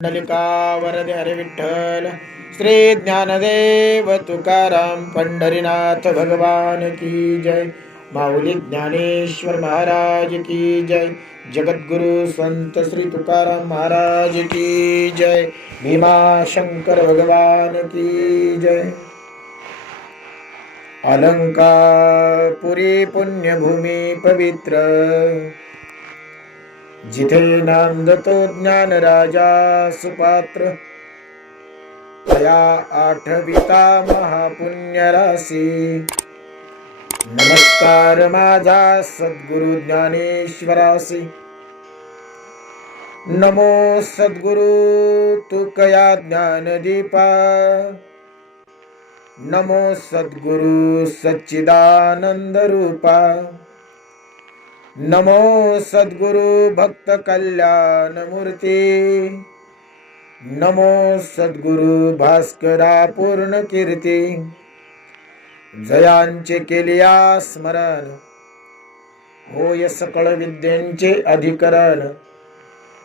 पुंडलिका वरदे हरे विठ्ठल. श्री ज्ञानदेव तुकाराम पंढरीनाथ भगवान की जय. माऊली ज्ञानेश्वर महाराज की जय. जगद्गुरु संत श्री तुकाराम महाराज की जय. भीमा शंकर भगवान की जय. अलंकापुरी पुण्यभूमी पवित्र, जिथे नांदतो ज्ञान राजा सुपात्र. तया आठविता महापुण्य राशी. नमस्कार माझा सद्गुरु ज्ञानेश्वरासी. नमो सद्गुरु तुकया ज्ञानदीपा. नमो सद्गुरु सच्चिदानंद रूपा. नमो सद्गुरु भक्त कल्याण मूर्ती. नमो सद्गुरु भास्करा पूर्ण कीर्ती. जयांचे केलिया स्मरण, होय सकळ विद्यांचे अधिकरण.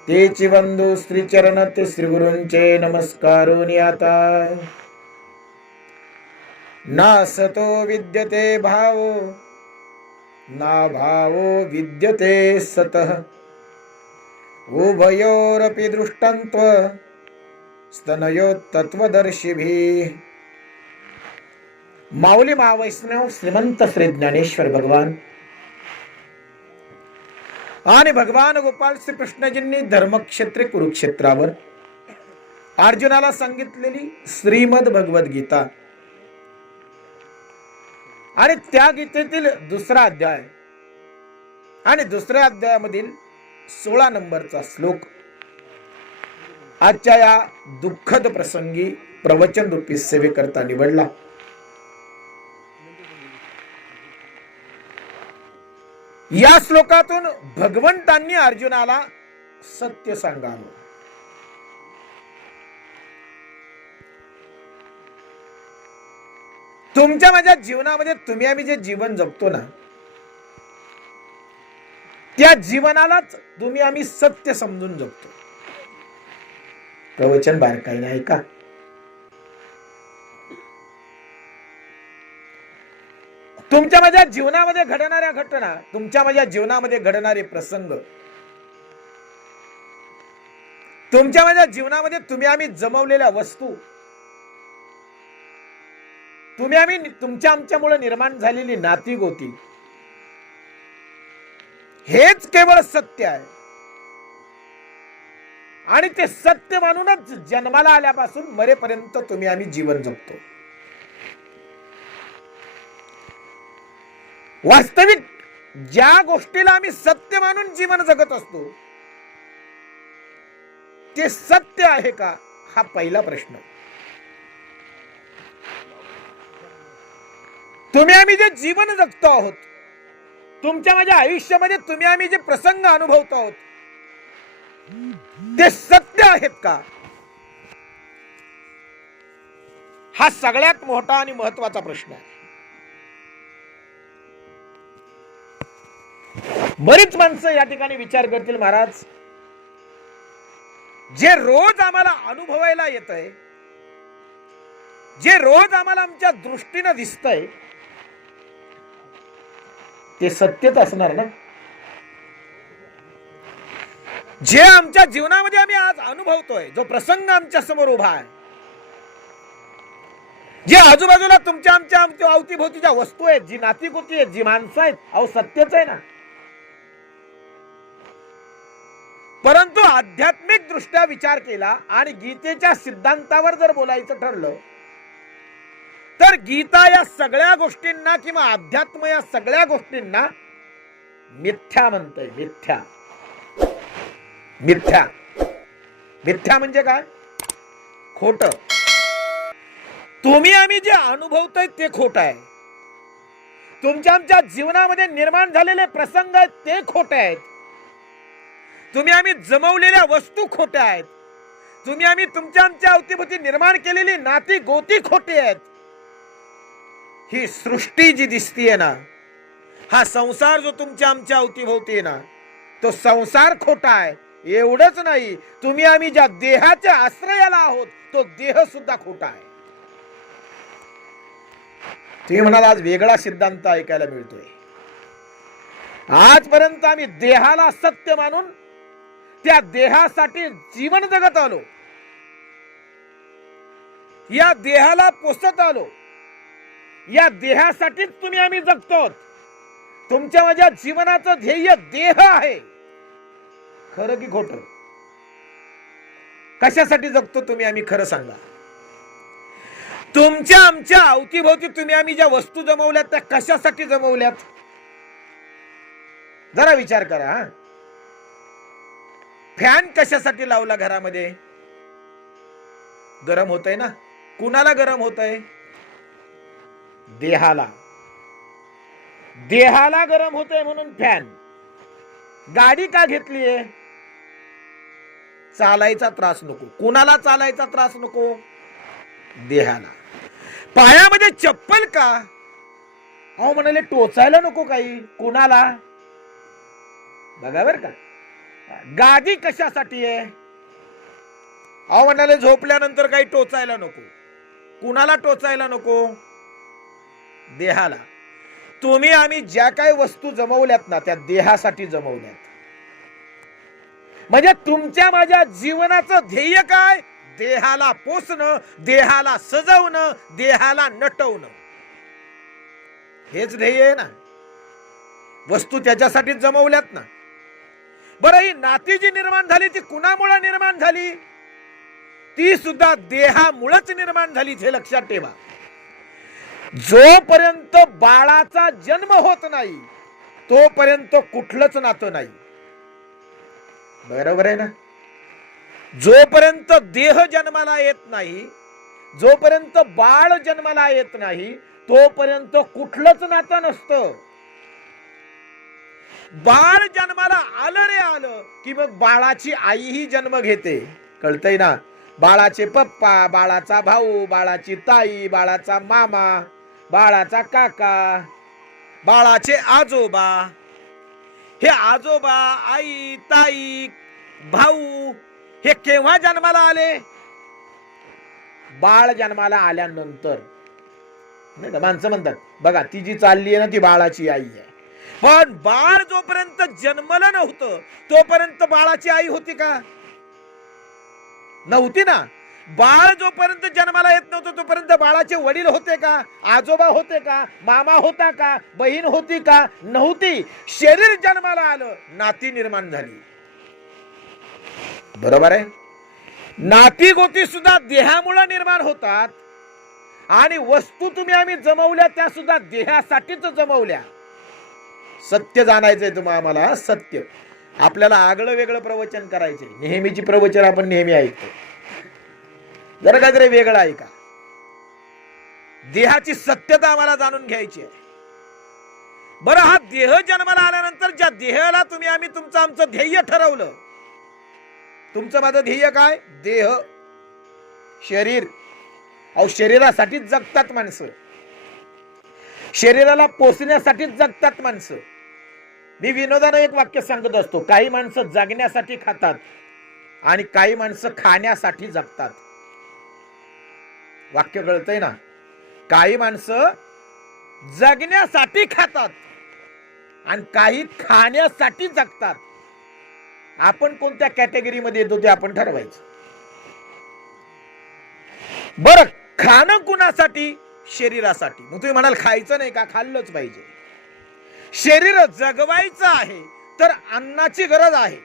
तेची बंधू श्रीचरण ते श्रीगुरूंचे नमस्कारोनी आता. नासतो विद्यते भावो, ना भावो विद्यते सतः. उभयोरपि दृष्टंत्व स्तनयो तत्वदर्शिभिः. माऊली महावैष्णव श्रीमंत श्री ज्ञानेश्वर भगवान आणि भगवान गोपाल श्री कृष्णजींनी धर्मक्षेत्र कुरुक्षेत्रावर अर्जुनाला सांगितलेली श्रीमद भगवद्गीता आणि त्या गीतेतील दुसरा अध्याय आणि दुसऱ्या अध्यायामधील 16 नंबरचा श्लोक आजच्या या दुःखद प्रसंगी प्रवचन रूपी सेवेकरता निवडला. या श्लोकातून भगवंतांनी अर्जुनाला सत्य सांगावं. तुमच्या माझ्या जीवनामध्ये तुम्ही आम्ही जे जीवन जगतो ना, त्या जीवनालाच तुम्ही आम्ही सत्य समजून जगतो. प्रवचन बारकाईने ऐका. तुमच्या माझ्या जीवनामध्ये घडणाऱ्या घटना, तुमच्या माझ्या जीवनामध्ये घडणारे प्रसंग, तुमच्या माझ्या जीवनामध्ये तुम्ही आम्ही जमवलेल्या वस्तू, तुम्ही आम्ही तुमच्या आमच्यामुळे निर्माण झालेली नाती गोती, हेच केवळ सत्य आहे. आणि ते सत्य मानूनच जन्माला आल्यापासून मरेपर्यंत तुम्ही आम्ही जीवन जगतो. वास्तविक ज्या गोष्टीला आम्ही सत्य मानून जीवन जगत असतो, ते सत्य आहे का, हा पहिला प्रश्न. तुम्ही आम्ही जे जीवन जगतो आहोत, तुमच्या माझ्या आयुष्यामध्ये तुम्ही आम्ही जे प्रसंग अनुभवतो आहोत, ते सत्य आहेत का, हा सगळ्यात मोठा आणि महत्वाचा प्रश्न आहे. बरीच माणसं या ठिकाणी विचार करतील, महाराज जे रोज आम्हाला अनुभवायला येतंय, जे रोज आम्हाला आमच्या दृष्टीनं दिसतंय, ते सत्यच असणार ना. जे आमच्या जीवनामध्ये आम्ही आज अनुभवतोय, जो प्रसंग आमच्या समोर उभा आहे, जे आजूबाजूला तुमच्या आमच्या अवतीभोवतीच्या वस्तू आहेत, जी नातीगोती आहेत, जी माणसं आहेत, अहो सत्यच आहे ना. परंतु आध्यात्मिक दृष्ट्या विचार केला आणि गीतेच्या सिद्धांतावर जर बोलायचं ठरलं, तर गीता या सगळ्या गोष्टींना किंवा अध्यात्म या सगळ्या गोष्टींना मिथ्या म्हणतंय. मिथ्या. मिथ्या मिथ्या म्हणजे काय? खोट. तुम्ही आम्ही जे अनुभवतोय ते खोट आहे. तुमच्या आमच्या जीवनामध्ये निर्माण झालेले प्रसंग आहेत ते खोटे आहेत. तुम्ही आम्ही जमवलेल्या वस्तू खोट्या आहेत. तुम्ही आम्ही तुमच्या आमच्या अवतीभोवती निर्माण केलेली नाती गोती खोटी आहेत. ही सृष्टी जी दिसतीये ना, हा संसार जो तुमच्या आमच्या अवतीभोवती आहे ना, तो संसार खोटा आहे. एवढंच नाही, तुम्ही आम्ही ज्या देहाच्या आश्रयाला आहोत तो देह सुद्धा खोटा आहे. तुम्ही म्हणाल आज वेगळा सिद्धांत ऐकायला मिळतोय. आजपर्यंत आम्ही देहाला सत्य मानून त्या देहासाठी जीवन जगत आलो, या देहाला पोसत आलो, या देहासाठीच तुम्ही आम्ही जगतो. तुमच्या माझ्या जीवनाचं ध्येय देह आहे. खरं की खोटं? कशासाठी जगतो तुम्ही आम्ही? खरं सांगा. तुमच्या आमच्या अवतीभोवती तुम्ही आम्ही ज्या वस्तू जमवल्यात त्या कशासाठी जमवल्यात? जरा विचार करा. फॅन कशासाठी लावला घरामध्ये? गरम होतंय ना. कुणाला गरम होतंय? देहाला. देहाला गरम होतंय म्हणून फॅन. गाडी का घेतलीये? चालायचा त्रास नको. कुणाला चालायचा त्रास नको? देहाला. पायामध्ये चप्पल का? अहो म्हणाले टोचायला नको काही. कुणाला? बघा बर का. गादी कशासाठी आहे? अहो म्हणाले झोपल्यानंतर काही टोचायला नको. कुणाला टोचायला नको? देहाला. तुम्ही आम्ही ज्या काही वस्तू जमवल्यात ना त्या देहासाठी जमवल्यात. म्हणजे तुमच्या माझ्या जीवनाचं ध्येय काय? देहाला पोसणं, देहाला सजवणं, देहाला नटवणं. हेच ध्येय आहे ना. वस्तू त्याच्यासाठी जमवल्यात ना. बरं, ही नाती जी निर्माण झाली ती कुणामुळे निर्माण झाली? ती सुद्धा देहामुळेच निर्माण झाली. हे लक्षात ठेवा. जोपर्यंत बाळाचा जन्म होत नाही तोपर्यंत कुठलंच नातं नाही. बरोबर आहे ना. जोपर्यंत देह जन्माला येत नाही, जोपर्यंत बाळ जन्माला येत नाही तोपर्यंत कुठलंच नातं नसतं. बाळ जन्माला आलं रे आलं की मग बाळाची आईही जन्म घेते. कळतंय ना. बाळाचे पप्पा, बाळाचा भाऊ, बाळाची ताई, बाळाचा मामा, बाळाचा काका, बाळाचे आजोबा. हे आजोबा, आई, ताई, भाऊ हे केव्हा जन्माला आले? बाळ जन्माला आल्यानंतर. नाही का माणसं म्हणतात बघा ती जी चालली आहे ना ती बाळाची आई आहे. पण बाळ जोपर्यंत जन्मलं नव्हतं तोपर्यंत बाळाची आई होती का? नव्हती ना. बाळ जोपर्यंत जन्माला येत नव्हतं तोपर्यंत बाळाचे वडील होते का? आजोबा होते का? मामा होता का? बहीण होती का? नव्हती. शरीर जन्माला आलं, नाती निर्माण झाली. बरोबर आहे. नाती गोती सुद्धा देहामुळे निर्माण होतात आणि वस्तू तुम्ही आम्ही जमवल्या त्या सुद्धा देहासाठीच जमवल्या. सत्य जाणायचंय तुम्हाला. आम्हाला सत्य. आपल्याला आगळं वेगळं प्रवचन करायचंय. नेहमीची प्रवचन आपण नेहमी ऐकतो. जरा काहीतरी वेगळं ऐका. देहाची सत्यता आम्हाला जाणून घ्यायची आहे. बरं, हा देह जन्माला आल्यानंतर ज्या देहाला तुम्ही आम्ही तुमचं आमचं ध्येय ठरवलं. तुमचं माझं ध्येय काय? देह, शरीर. अहो शरीरासाठीच जगतात माणसं. शरीराला पोसण्यासाठीच जगतात माणसं. मी विनोदानं एक वाक्य सांगत असतो. काही माणसं जगण्यासाठी खातात आणि काही माणसं खाण्यासाठी जगतात. वाक्य कळतंय ना. काही माणसं जगण्यासाठी खातात आणि काही खाण्यासाठी जगतात. आपण कोणत्या कॅटेगरीमध्ये येतो ते आपण ठरवायचं. बरं, खाणं कुणासाठी? शरीरासाठी. मग तुम्ही म्हणाल खायचं नाही का? खाल्लंच पाहिजे. शरीर जगवायचं आहे तर अन्नाची गरज आहे.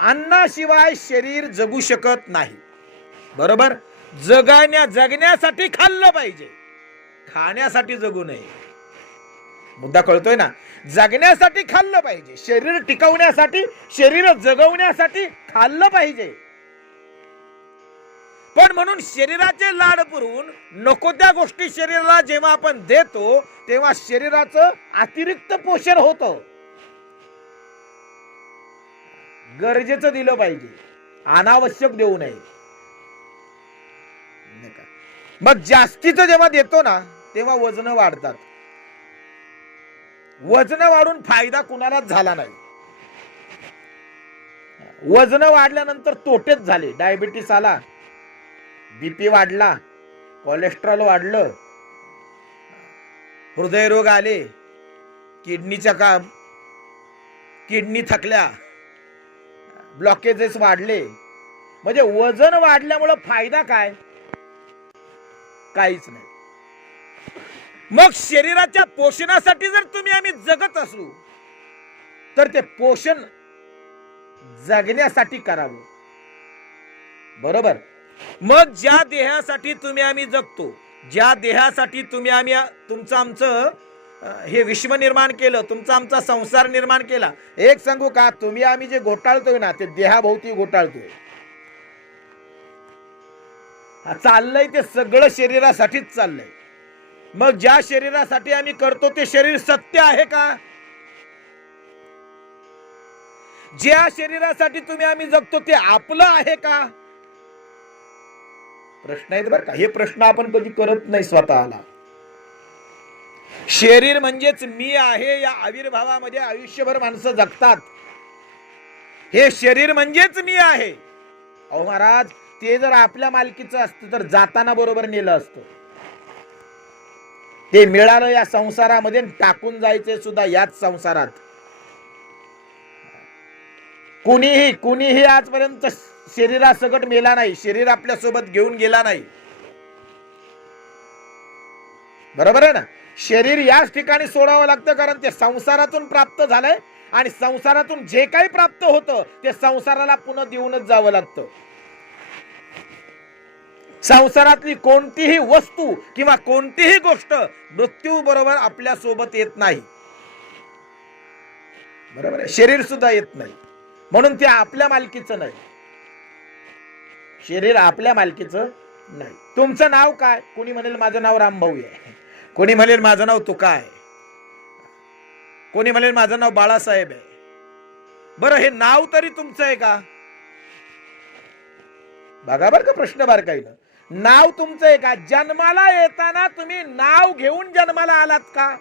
अन्नाशिवाय शरीर जगू शकत नाही. बरोबर. जगण्यासाठी खाल्लं पाहिजे, खाण्यासाठी जगू नये. मुद्दा कळतोय ना. जगण्यासाठी खाल्लं पाहिजे, शरीर टिकवण्यासाठी, शरीर जगवण्यासाठी खाल्लं पाहिजे. पण म्हणून शरीराचे लाड पुरवून नको त्या गोष्टी शरीराला जेव्हा आपण देतो तेव्हा शरीराचं अतिरिक्त पोषण होतं. गरजेचं दिलं पाहिजे, अनावश्यक देऊ नये. मग जास्तीचं जेव्हा देतो ना तेव्हा वजन वाढतात. वजन वाढून फायदा कुणालाच झाला नाही. वजन वाढल्यानंतर तोटेच झाले. डायबिटीस आला, बीपी वाढला, कोलेस्ट्रॉल वाढलं, हृदयरोग आले, किडनी थकल्या, ब्लॉकेजेस वाढले. म्हणजे वजन वाढल्यामुळे फायदा काय? काहीच नाही. मग शरीराच्या पोषणासाठी जर तुम्ही आम्ही जगत असू तर ते पोषण जगण्यासाठी करावं. बरोबर. मग ज्या देहासाठी तुम्ही आम्ही जगतो, ज्या देहासाठी तुम्ही आम्ही तुमचं आमचं हे विश्व निर्माण केलं, तुमचा आमचा संसार निर्माण केला, एक सांगू का, तुम्ही आम्ही जे घोटाळतोय ना ते देहाभोवती घोटाळतोय. चाललंय ते सगळं शरीरासाठीच चाललंय. मग ज्या शरीरासाठी आम्ही करतो ते शरीर सत्य आहे का? ज्या शरीरासाठी तुम्ही आम्ही जगतो ते आपलं आहे का? प्रश्न आहेत बरं का. हे प्रश्न आपण कधी करत नाही स्वतःला. शरीर म्हणजेच मी आहे या आविर्भावामध्ये आयुष्यभर माणसं जगतात. हे शरीर म्हणजेच मी आहे. अहो महाराज, ते जर आपल्या मालकीचं असतं तर जाताना बरोबर नेलं असतं. ते मिळालं या संसारामध्ये, टाकून जायचे सुद्धा याच संसारात. कुणीही आजपर्यंत शरीरासकट मेला नाही, शरीर आपल्या सोबत घेऊन गेला नाही. बरोबर आहे ना. शरीर याच ठिकाणी सोडावं लागतं, कारण ते संसारातून प्राप्त झालंय आणि संसारातून जे काही प्राप्त होतं ते संसाराला पुन्हा देऊनच जावं लागतं. संसारातली कोणतीही वस्तू किंवा कोणतीही गोष्ट मृत्यू बरोबर आपल्या सोबत येत नाही. बरोबर आहे. शरीर सुद्धा येत नाही, म्हणून ते आपल्या मालकीचं नाही. शरीर आपल्या मालकीचं नाही. तुमचं नाव काय? कोणी म्हणेल माझं नाव रामभाऊ आहे, कोणी म्हणेल माझं नाव तुका आहे, कोणी म्हणेल माझं नाव बाळासाहेब आहे. बरं, हे नाव तरी तुमचं आहे का? बघा बरं का प्रश्न बारकाईनं. नाव तुमचं आहे का? जन्माला येताना तुम्ही नाव घेऊन जन्माला आलात का?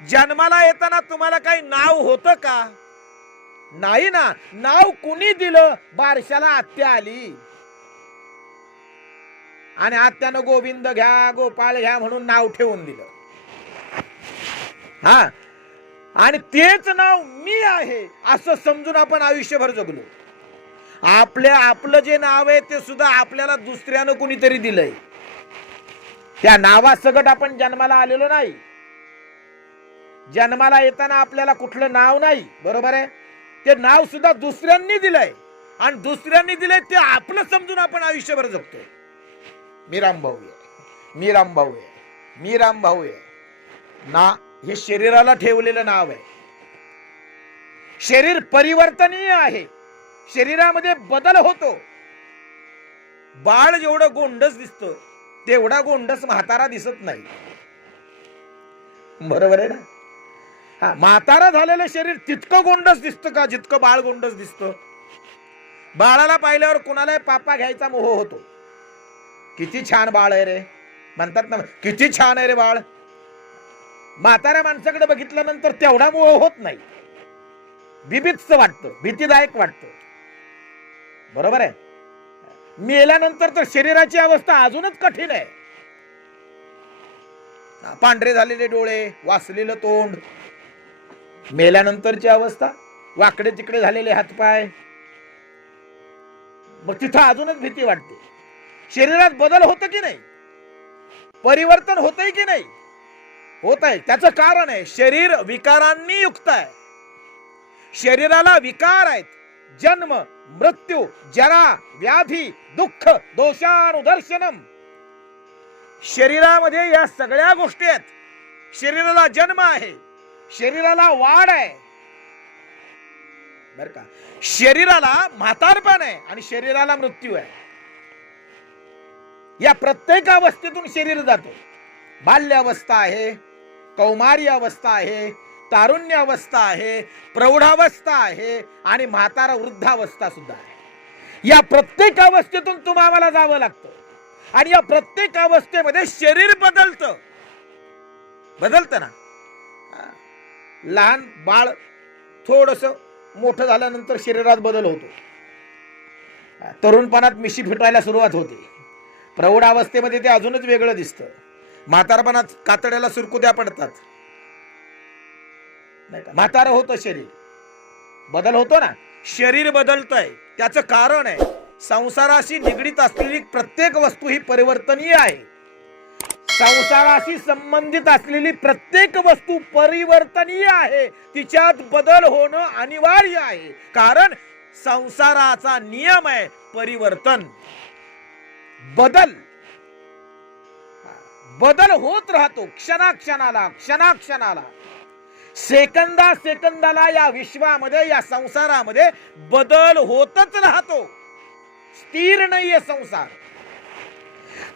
जन्माला येताना तुम्हाला काही नाव होतं का? नाही ना. नाव कुणी दिलं? बारशाला आत्या आली आणि आत्यानं गोविंद घ्या, गोपाळ घ्या म्हणून नाव ठेवून दिलं. हा, आणि तेच नाव मी आहे असं समजून आपण आयुष्यभर जगलो. आपलं जे नाव आहे ते सुद्धा आपल्याला दुसऱ्यानं कुणीतरी दिलंय. त्या नावासकट आपण जन्माला आलेलो नाही. जन्माला येताना आपल्याला कुठलं नाव नाही. बरोबर आहे. ते नाव सुद्धा दुसऱ्यांनी दिलंय आणि दुसऱ्यांनी दिलंय ते आपलं समजून आपण आयुष्यभर जगतोय. मी रामभाऊ आहे, मी रामभाऊ आहे, मी रामभाऊ आहे. ना, हे शरीराला ठेवलेलं नाव आहे. शरीर परिवर्तनीय आहे. शरीरामध्ये बदल होतो. बाळ जेवढं गोंडस दिसतं तेवढा गोंडस म्हातारा दिसत नाही. बरोबर आहे ना. हा, म्हातारा झालेलं शरीर तितकं गोंडस दिसतं का जितकं बाळ गोंडस दिसतं? बाळाला पाहिल्यावर कुणालाही पापा घ्यायचा मोह होतो. किती छान बाळ आहे रे म्हणतात ना, किती छान आहे रे बाळ. म्हाताऱ्या माणसाकडे बघितल्यानंतर तेवढा मोह होत नाही. बिबित्स वाटतं, भीतीदायक वाटतं. बरोबर आहे. मेल्यानंतर तर शरीराची अवस्था अजूनच कठीण आहे. पांढरे झालेले डोळे, वासलेलं तोंड. मेल्यानंतरची अवस्था, वाकडे तिकडे झालेले हातपाय. मग तिथं अजूनच भीती वाटते. शरीरात बदल होतं की नाही? परिवर्तन होतंय की नाही? होत आहे. त्याचं कारण आहे शरीर विकारांनी युक्त आहे. शरीराला विकार आहेत. जन्म, मृत्यू, जरा, व्याधी, दुःख, दोषानुदर्शनम. शरीरामध्ये या सगळ्या गोष्टी आहेत. शरीराला जन्म आहे, शरीराला वाढ आहे. बर का. शरीराला म्हातारपण आहे आणि शरीराला मृत्यू आहे. या प्रत्येक अवस्थेतून शरीर जातो. बाल्यावस्था आहे, कौमारी अवस्था आहे, तारुण्य अवस्था आहे, प्रौढावस्था आहे आणि म्हातारा वृद्धावस्था सुद्धा आहे. या प्रत्येक अवस्थेतून तुम्हाला जावं लागतं आणि या प्रत्येक अवस्थेमध्ये शरीर बदलतं ना. लहान बाळ थोडस मोठं झाल्यानंतर शरीरात बदल होतो. तरुणपणात मिशी फिटवायला सुरुवात होते. प्रौढ अवस्थेमध्ये ते अजूनच वेगळं दिसतं. म्हातारपणात कातड्याला सुरकुत्या पडतात, नाही का? म्हातारं होतं शरीर, बदल होतो ना. शरीर बदलतंय, त्याचं कारण आहे संसाराशी निगडीत असलेली प्रत्येक वस्तू ही परिवर्तनीय आहे. संसाराशी संबंधित असलेली प्रत्येक वस्तू परिवर्तनीय आहे. तिच्यात बदल होणं अनिवार्य आहे, कारण संसाराचा नियम आहे परिवर्तन. बदल बदल होत राहतो क्षणाक्षणाला, क्षणाक्षणाला, सेकंदा सेकंदाला. या विश्वामध्ये, या संसारामध्ये बदल होतच राहतो. स्थिर नाहीये संसार.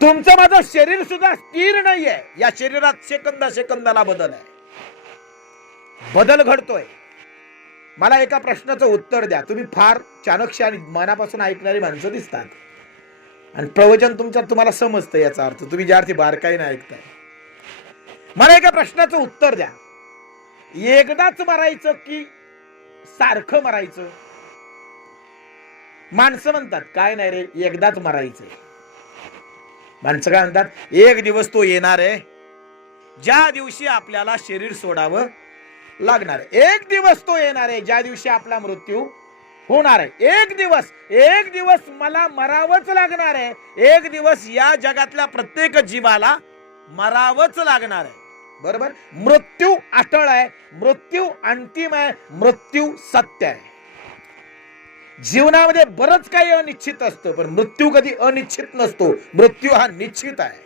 तुमचं माझं शरीर सुद्धा स्थिर नाहीये. या शरीरात सेकंदा सेकंदाला बदल आहे, बदल घडतोय. मला एका प्रश्नाचं उत्तर द्या. तुम्ही फार चाणक्य आणि मनापासून ऐकणारी माणसं दिसतात आणि प्रवचन तुम्हाला समजतं, याचा अर्थ तुम्ही ज्या अर्थी बारकाईने ऐकताय. मला एका प्रश्नाचं उत्तर द्या. एकदाच मरायचं की सारखं मरायचं? माणसं म्हणतात काय नाही रे, एकदाच मरायचंय. माणसं काय म्हणतात, एक दिवस तो येणार आहे ज्या दिवशी आपल्याला शरीर सोडावं लागणार आहे. एक दिवस तो येणार आहे ज्या दिवशी आपला मृत्यू होणार आहे. एक दिवस मला मरावंच लागणार आहे. एक दिवस या जगातल्या प्रत्येक जीवाला मरावंच लागणार आहे. बरोबर. मृत्यू अटळ आहे, मृत्यू अंतिम आहे, मृत्यू सत्य आहे. जीवनामध्ये बरंच काही अनिश्चित असतं, पण मृत्यू कधी अनिश्चित नसतो. मृत्यू हा निश्चित आहे.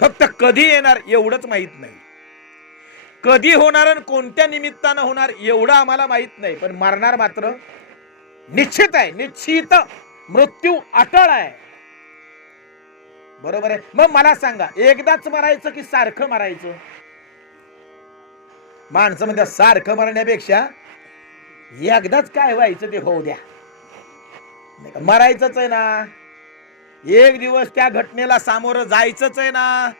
फक्त कधी येणार एवढंच माहित नाही. कधी होणार आणि कोणत्या निमित्तानं होणार एवढं आम्हाला माहित नाही, पण मरणार मात्र निश्चित आहे. निश्चित मृत्यू अटळ आहे. बरोबर आहे. मग मला सांगा, एकदाच मरायचं की सारखं मरायचं? माणसं म्हणजे सारखं मरण्यापेक्षा एकदाच काय व्हायचं ते होऊ द्या. मरायचंच आहे ना. एक दिवस त्या घटनेला सामोरं जायचंच आहे ना,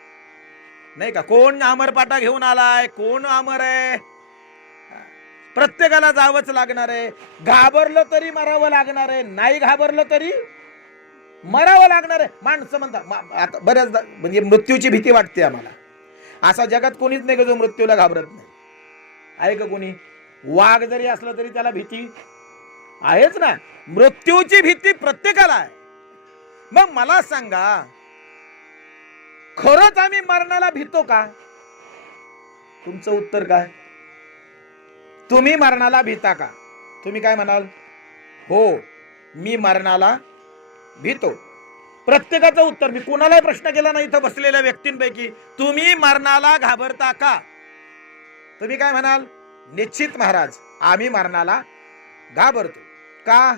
नाही का? कोण अमरपाटा घेऊन आलाय, कोण अमर आहे? प्रत्येकाला जावंच लागणार आहे. घाबरलं तरी मरावं लागणार आहे, नाही घाबरलं तरी मरावं लागणार आहे. माणसं म्हणतात, आता बऱ्याचदा म्हणजे मृत्यूची भीती वाटते आम्हाला. असा जगात कोणीच नाही का जो मृत्यूला घाबरत नाही. आहे का कोणी? वाघ जरी असला तरी त्याला भीती आहेच ना. मृत्यूची भीती प्रत्येकाला आहे. मग मला सांगा, खरंच आम्ही मरणाला भीतो का? तुमचं उत्तर काय? तुम्ही मरणाला भीता का? तुम्ही काय म्हणाल? हो, मी मरणाला भीतो. प्रत्येकाचं उत्तर, मी कोणालाही प्रश्न केला नाही इथं बसलेल्या व्यक्तींपैकी, तुम्ही मरणाला घाबरता का? तुम्ही काय म्हणाल? निश्चित महाराज, आम्ही मरणाला घाबरतो. का?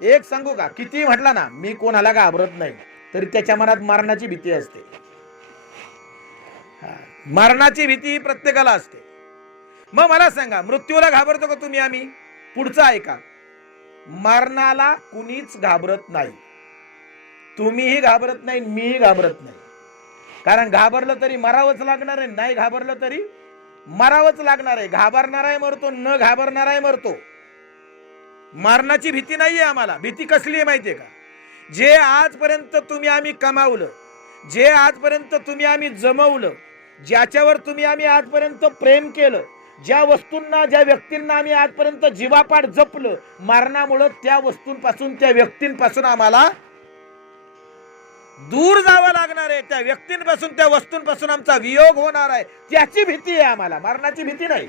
एक सांगू का? किती म्हटलं ना मी कोणाला घाबरत नाही, तरी त्याच्या मनात मरणाची भीती असते. मरणाची भीती प्रत्येकाला असते. मग मला सांगा, मृत्यूला घाबरतो का तुम्ही आम्ही? पुढचं ऐका, मरणाला कुणीच घाबरत नाही. तुम्हीही घाबरत नाही, मीही घाबरत नाही. कारण घाबरलं तरी मरावंच लागणार आहे, नाही घाबरलं तरी मरावंच लागणार आहे. घाबरणाराही मरतो, न घाबरणाराही मरतो. मरणाची भीती नाहीये आम्हाला. भीती कसली आहे माहितीये का? जे आजपर्यंत तुम्ही आम्ही कमावलं, जे आजपर्यंत तुम्ही आम्ही जमवलं, ज्याच्यावर तुम्ही आम्ही आजपर्यंत प्रेम केलं, ज्या वस्तूंना, ज्या व्यक्तींना आम्ही आजपर्यंत जीवापाड जपलं, मरणामुळे त्या वस्तूंपासून, त्या व्यक्तींपासून आम्हाला दूर जावं लागणार आहे. त्या व्यक्तींपासून, त्या वस्तूंपासून आमचा वियोग होणार आहे. त्याची भीती आहे आम्हाला, मरणाची भीती नाही.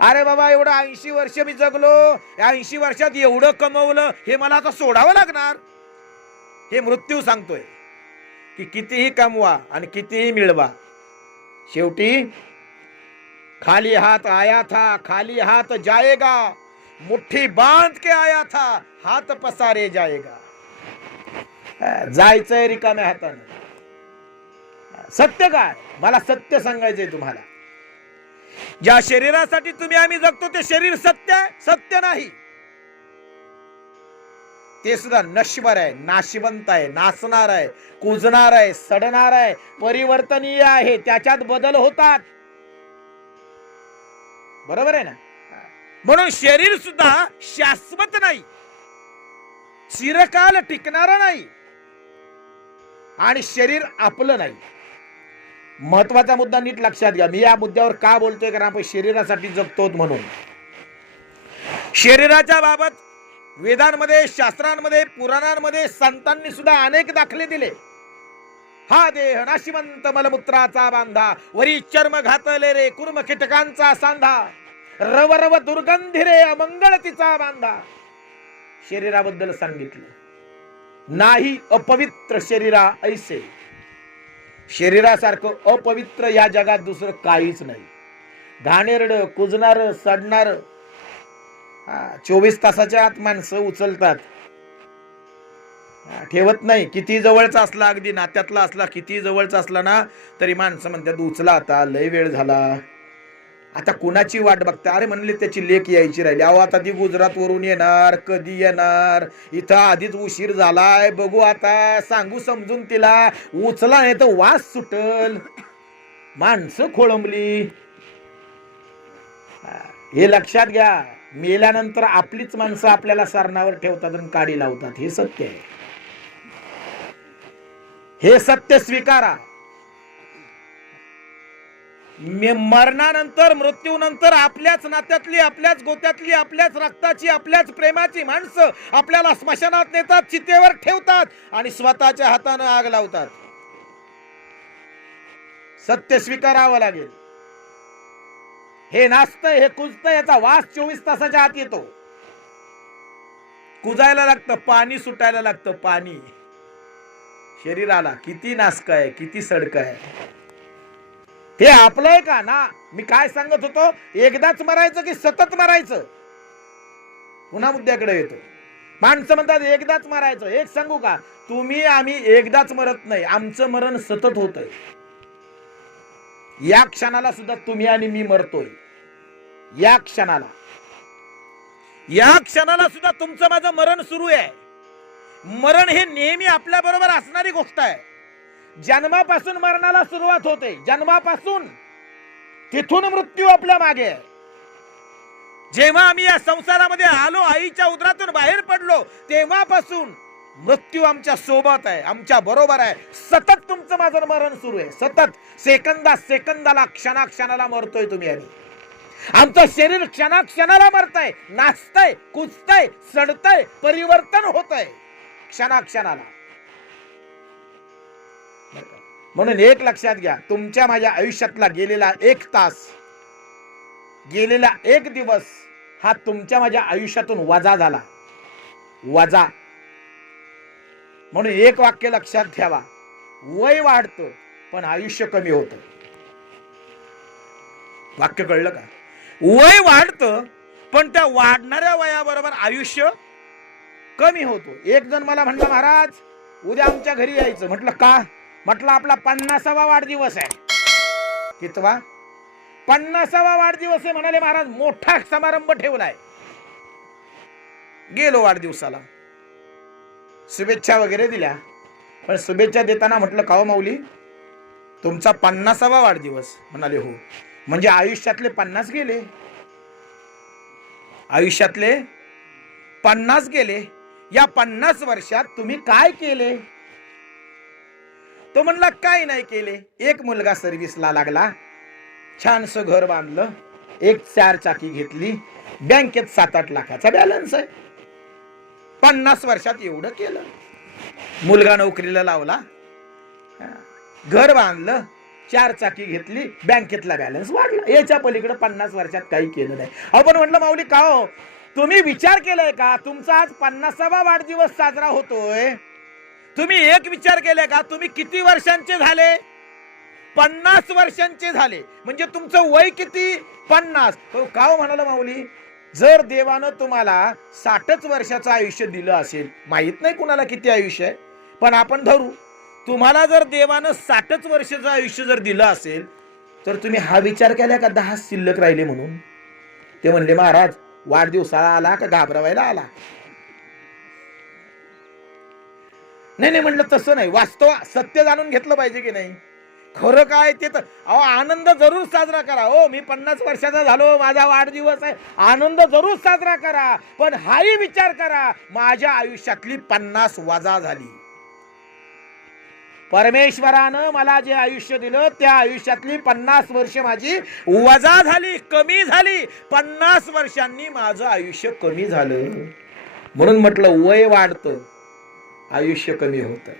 अरे बाबा, एवढं 80 वर्ष मी जगलो, 80 वर्षात एवढं कमवलं, हे मला आता सोडावं लागणार. हे मृत्यू सांगतोय की कितीही कमवा आणि कितीही मिळवा, शेवटी खाली हाथ आया था, खाली हाथ जाएगा, मुट्ठी बांध के आया था, हाथ पसारे जाएगा. जायचंय रिकाम्या हाताने. सत्य काय? मला सत्य सांगायचंय तुम्हाला. ज्या शरीरासाठी तुम्ही आम्ही जगतो ते शरीर सत्य आहे? सत्य नाही. ते सुद्धा नश्वर आहे, नाशिवंत आहे, नासणार आहे, कुजणार आहे, सडणार आहे, परिवर्तनीय आहे. त्याच्यात बदल होतात. बरोबर आहे ना? म्हणून शरीर सुद्धा शाश्वत नाही, चिरकाल टिकणार नाही, आणि शरीर आपलं नाही. महत्वाचा मुद्दा नीट लक्षात घ्या. मी या मुद्द्यावर का बोलतोय, कारण आपण शरीरासाठी जगतो म्हणून. शरीराच्या बाबत वेदांमध्ये, शास्त्रांमध्ये, पुराणांमध्ये संतांनी सुद्धा अनेक दाखले दिले. हा देह नाशिवंत मलमूत्राचा बांधा, वरी चर्म घातले रे कुर्म कीटकांचा सांधा, रव रव दुर्गंधी रे अमंगळ तिचा बांधा. शरीराबद्दल सांगितलं. नाही अपवित्र शरीरा ऐसे. शरीरासारखं अपवित्र या जगात दुसरं काहीच नाही. घाणेरड, कुजणार, सडणार. 24 तासाच्या आत माणसं उचलतात, ठेवत नाही. किती जवळचा असला, अगदी नात्यातला असला, किती जवळचा असला ना, तरी माणसं म्हणतात उचला आता, लय वेळ झाला. आता कुणाची वाट बघता? अरे म्हणले त्याची लेक यायची राहिली. अहो आता ती गुजरात वरून येणार, कधी येणार, इथं आधीच उशीर झालाय, बघू आता, सांगू समजून तिला, उचला नाही तर वास सुटल. माणसं खोळंबली. हे लक्षात घ्या. मेल्यानंतर आपलीच माणसं आपल्याला सरणावर ठेवतात आणि काडी लावतात. हे सत्य आहे. हे सत्य स्वीकारा. मरणानंतर, मृत्यूनंतर आपल्याच नात्यातली, आपल्याच गोत्यातली, आपल्याच रक्ताची, आपल्याच प्रेमाची माणसं आपल्याला स्मशानात नेतात, चितेवर ठेवतात आणि स्वतःच्या हातानं आग लावतात. सत्य स्वीकारावं लागेल. हे नाचतंय, हे कुजतंय, याचा वास 24 तासाच्या आत येतो. कुजायला लागतं, पाणी सुटायला लागतं. पाणी शरीराला किती नासक आहे, किती सडक आहे. ते आपलंय का ना? मी काय सांगत होतो, एकदाच मरायचं की सतत मरायचं? पुन्हा मुद्द्याकडे येतो. माणसं म्हणतात एकदाच मरायचं. एक सांगू का, तुम्ही आम्ही एकदाच मरत नाही, आमचं मरण सतत होतंय. या क्षणाला सुद्धा तुम्ही आणि मी मरतोय. या क्षणाला सुद्धा तुमचं माझं मरण सुरू आहे. मरण हे नेहमी आपल्या बरोबर असणारी गोष्ट आहे. जन्मापासून मरणाला सुरुवात होते. जन्मापासून तिथून मृत्यू आपल्या मागे आहे. जेव्हा आम्ही या संसारामध्ये आलो, आईच्या उदरातून बाहेर पडलो, तेव्हापासून मृत्यू आमच्या सोबत आहे, आमच्या बरोबर आहे. सतत तुमचं माझं मरण सुरू आहे. सतत सेकंदाला, क्षणाक्षणाला मरतोय तुम्ही आणि आमचं शरीर क्षणाक्षणाला मरतंय, नाचतंय, कुजतंय, सडतंय, परिवर्तन होतंय क्षणाक्षणाला. म्हणून एक लक्षात घ्या, तुमच्या माझ्या आयुष्यातला गेलेला 1 तास, गेलेला 1 दिवस हा तुमच्या माझ्या आयुष्यातून वजा झाला. वजा. म्हणून एक वाक्य लक्षात ठेवा, वय वाढतं पण आयुष्य कमी होतं. वाक्य कळलं का? वय वाढतं पण त्या वाढणाऱ्या वयाबरोबर आयुष्य कमी होतो. एक जण मला म्हणला, महाराज उद्या आमच्या घरी यायचं. म्हटलं का? म्हटलं आपला 50वा वाढदिवस आहे. कितवा? 50वा वाढदिवस आहे. म्हणाले महाराज मोठा समारंभ ठेवलाय. गेलो वाढदिवसाला, शुभेच्छा वगैरे दिल्या. पण शुभेच्छा देताना म्हटलं, का हो माऊली तुमचा 50वा वाढदिवस? म्हणाले हो. म्हणजे आयुष्यातले 50 गेले. आयुष्यातले 50 गेले. या 50 वर्षात तुम्ही काय केले? तो म्हणला काय नाही केले. एक मुलगा सर्व्हिसला लागला, छानसं घर बांधलं, एक 4 चाकी घेतली, बँकेत 7-8 लाखाचा बॅलन्स आहे. 50 वर्षात एवढं केलं. मुलगा नोकरीला लावला, घर बांधलं, 4 चाकी घेतली, बँकेतला बॅलन्स वाढला. याच्या पलीकडे 50 वर्षात काही केलं नाही. आपण म्हटलं माऊली का हो, तुम्ही विचार केलाय का तुमचा आज 50वा वाढदिवस साजरा होतोय? तुम्ही एक विचार केलाय का तुम्ही किती वर्षांचे झाले? 50 वर्षांचे झाले. म्हणजे तुमचं वय किती? 50. तो का हो म्हणाला माऊली, जर देवानं तुम्हाला 60च वर्षाचं आयुष्य दिलं असेल, माहित नाही कुणाला किती आयुष्य आहे, पण आपण धरू तुम्हाला जर देवानं 60च वर्षाचं आयुष्य जर दिलं असेल, तर तुम्ही हा विचार केला का 10 शिल्लक राहिले म्हणून? ते म्हणले महाराज वाढदिवसाला आला का घाबरवायला आला? नाही म्हणलं तसं नाही. वास्तव सत्य जाणून घेतलं पाहिजे की नाही? खरं काय ते तर अहो आनंद जरूर साजरा करा. हो मी 50 वर्षाचा झालो, माझा वाढदिवस आहे, आनंद जरूर साजरा करा. पण हाही विचार करा, माझ्या आयुष्यातली 50 वजा झाली. परमेश्वरानं मला जे आयुष्य दिलं त्या आयुष्यातली 50 वर्ष माझी वजा झाली, कमी झाली. 50 वर्षांनी माझं आयुष्य कमी झालं. म्हणून म्हटलं वय वाढतं, आयुष्य कमी होतं.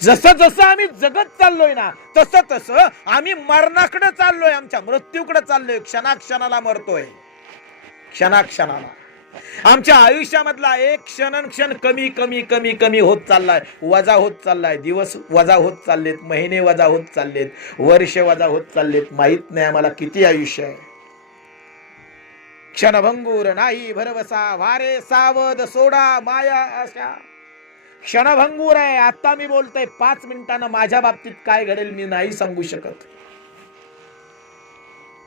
जसं जसं आम्ही जगत चाललोय ना, तसं तसं आम्ही मरणाकडे चाललोय, आमच्या मृत्यूकडे चाललोय. क्षणाक्षणाला मरतोय, क्षणाक्षणाला. आमच्या आयुष्यामधला एक क्षण कमी कमी कमी कमी होत चाललाय, वजा होत चाललाय. दिवस वजा होत चाललेत, महिने वजा होत चाललेत, वर्ष वजा होत चाललेत. माहित नाही आम्हाला किती आयुष्य आहे. क्षणभंगूर नाही भरवसा, वारे सावध सोडा माया आशा. क्षणभंगूर आहे. आता मी बोलतोय, 5 मिनिटांना माझ्या बाबतीत काय घडेल मी नाही सांगू शकत.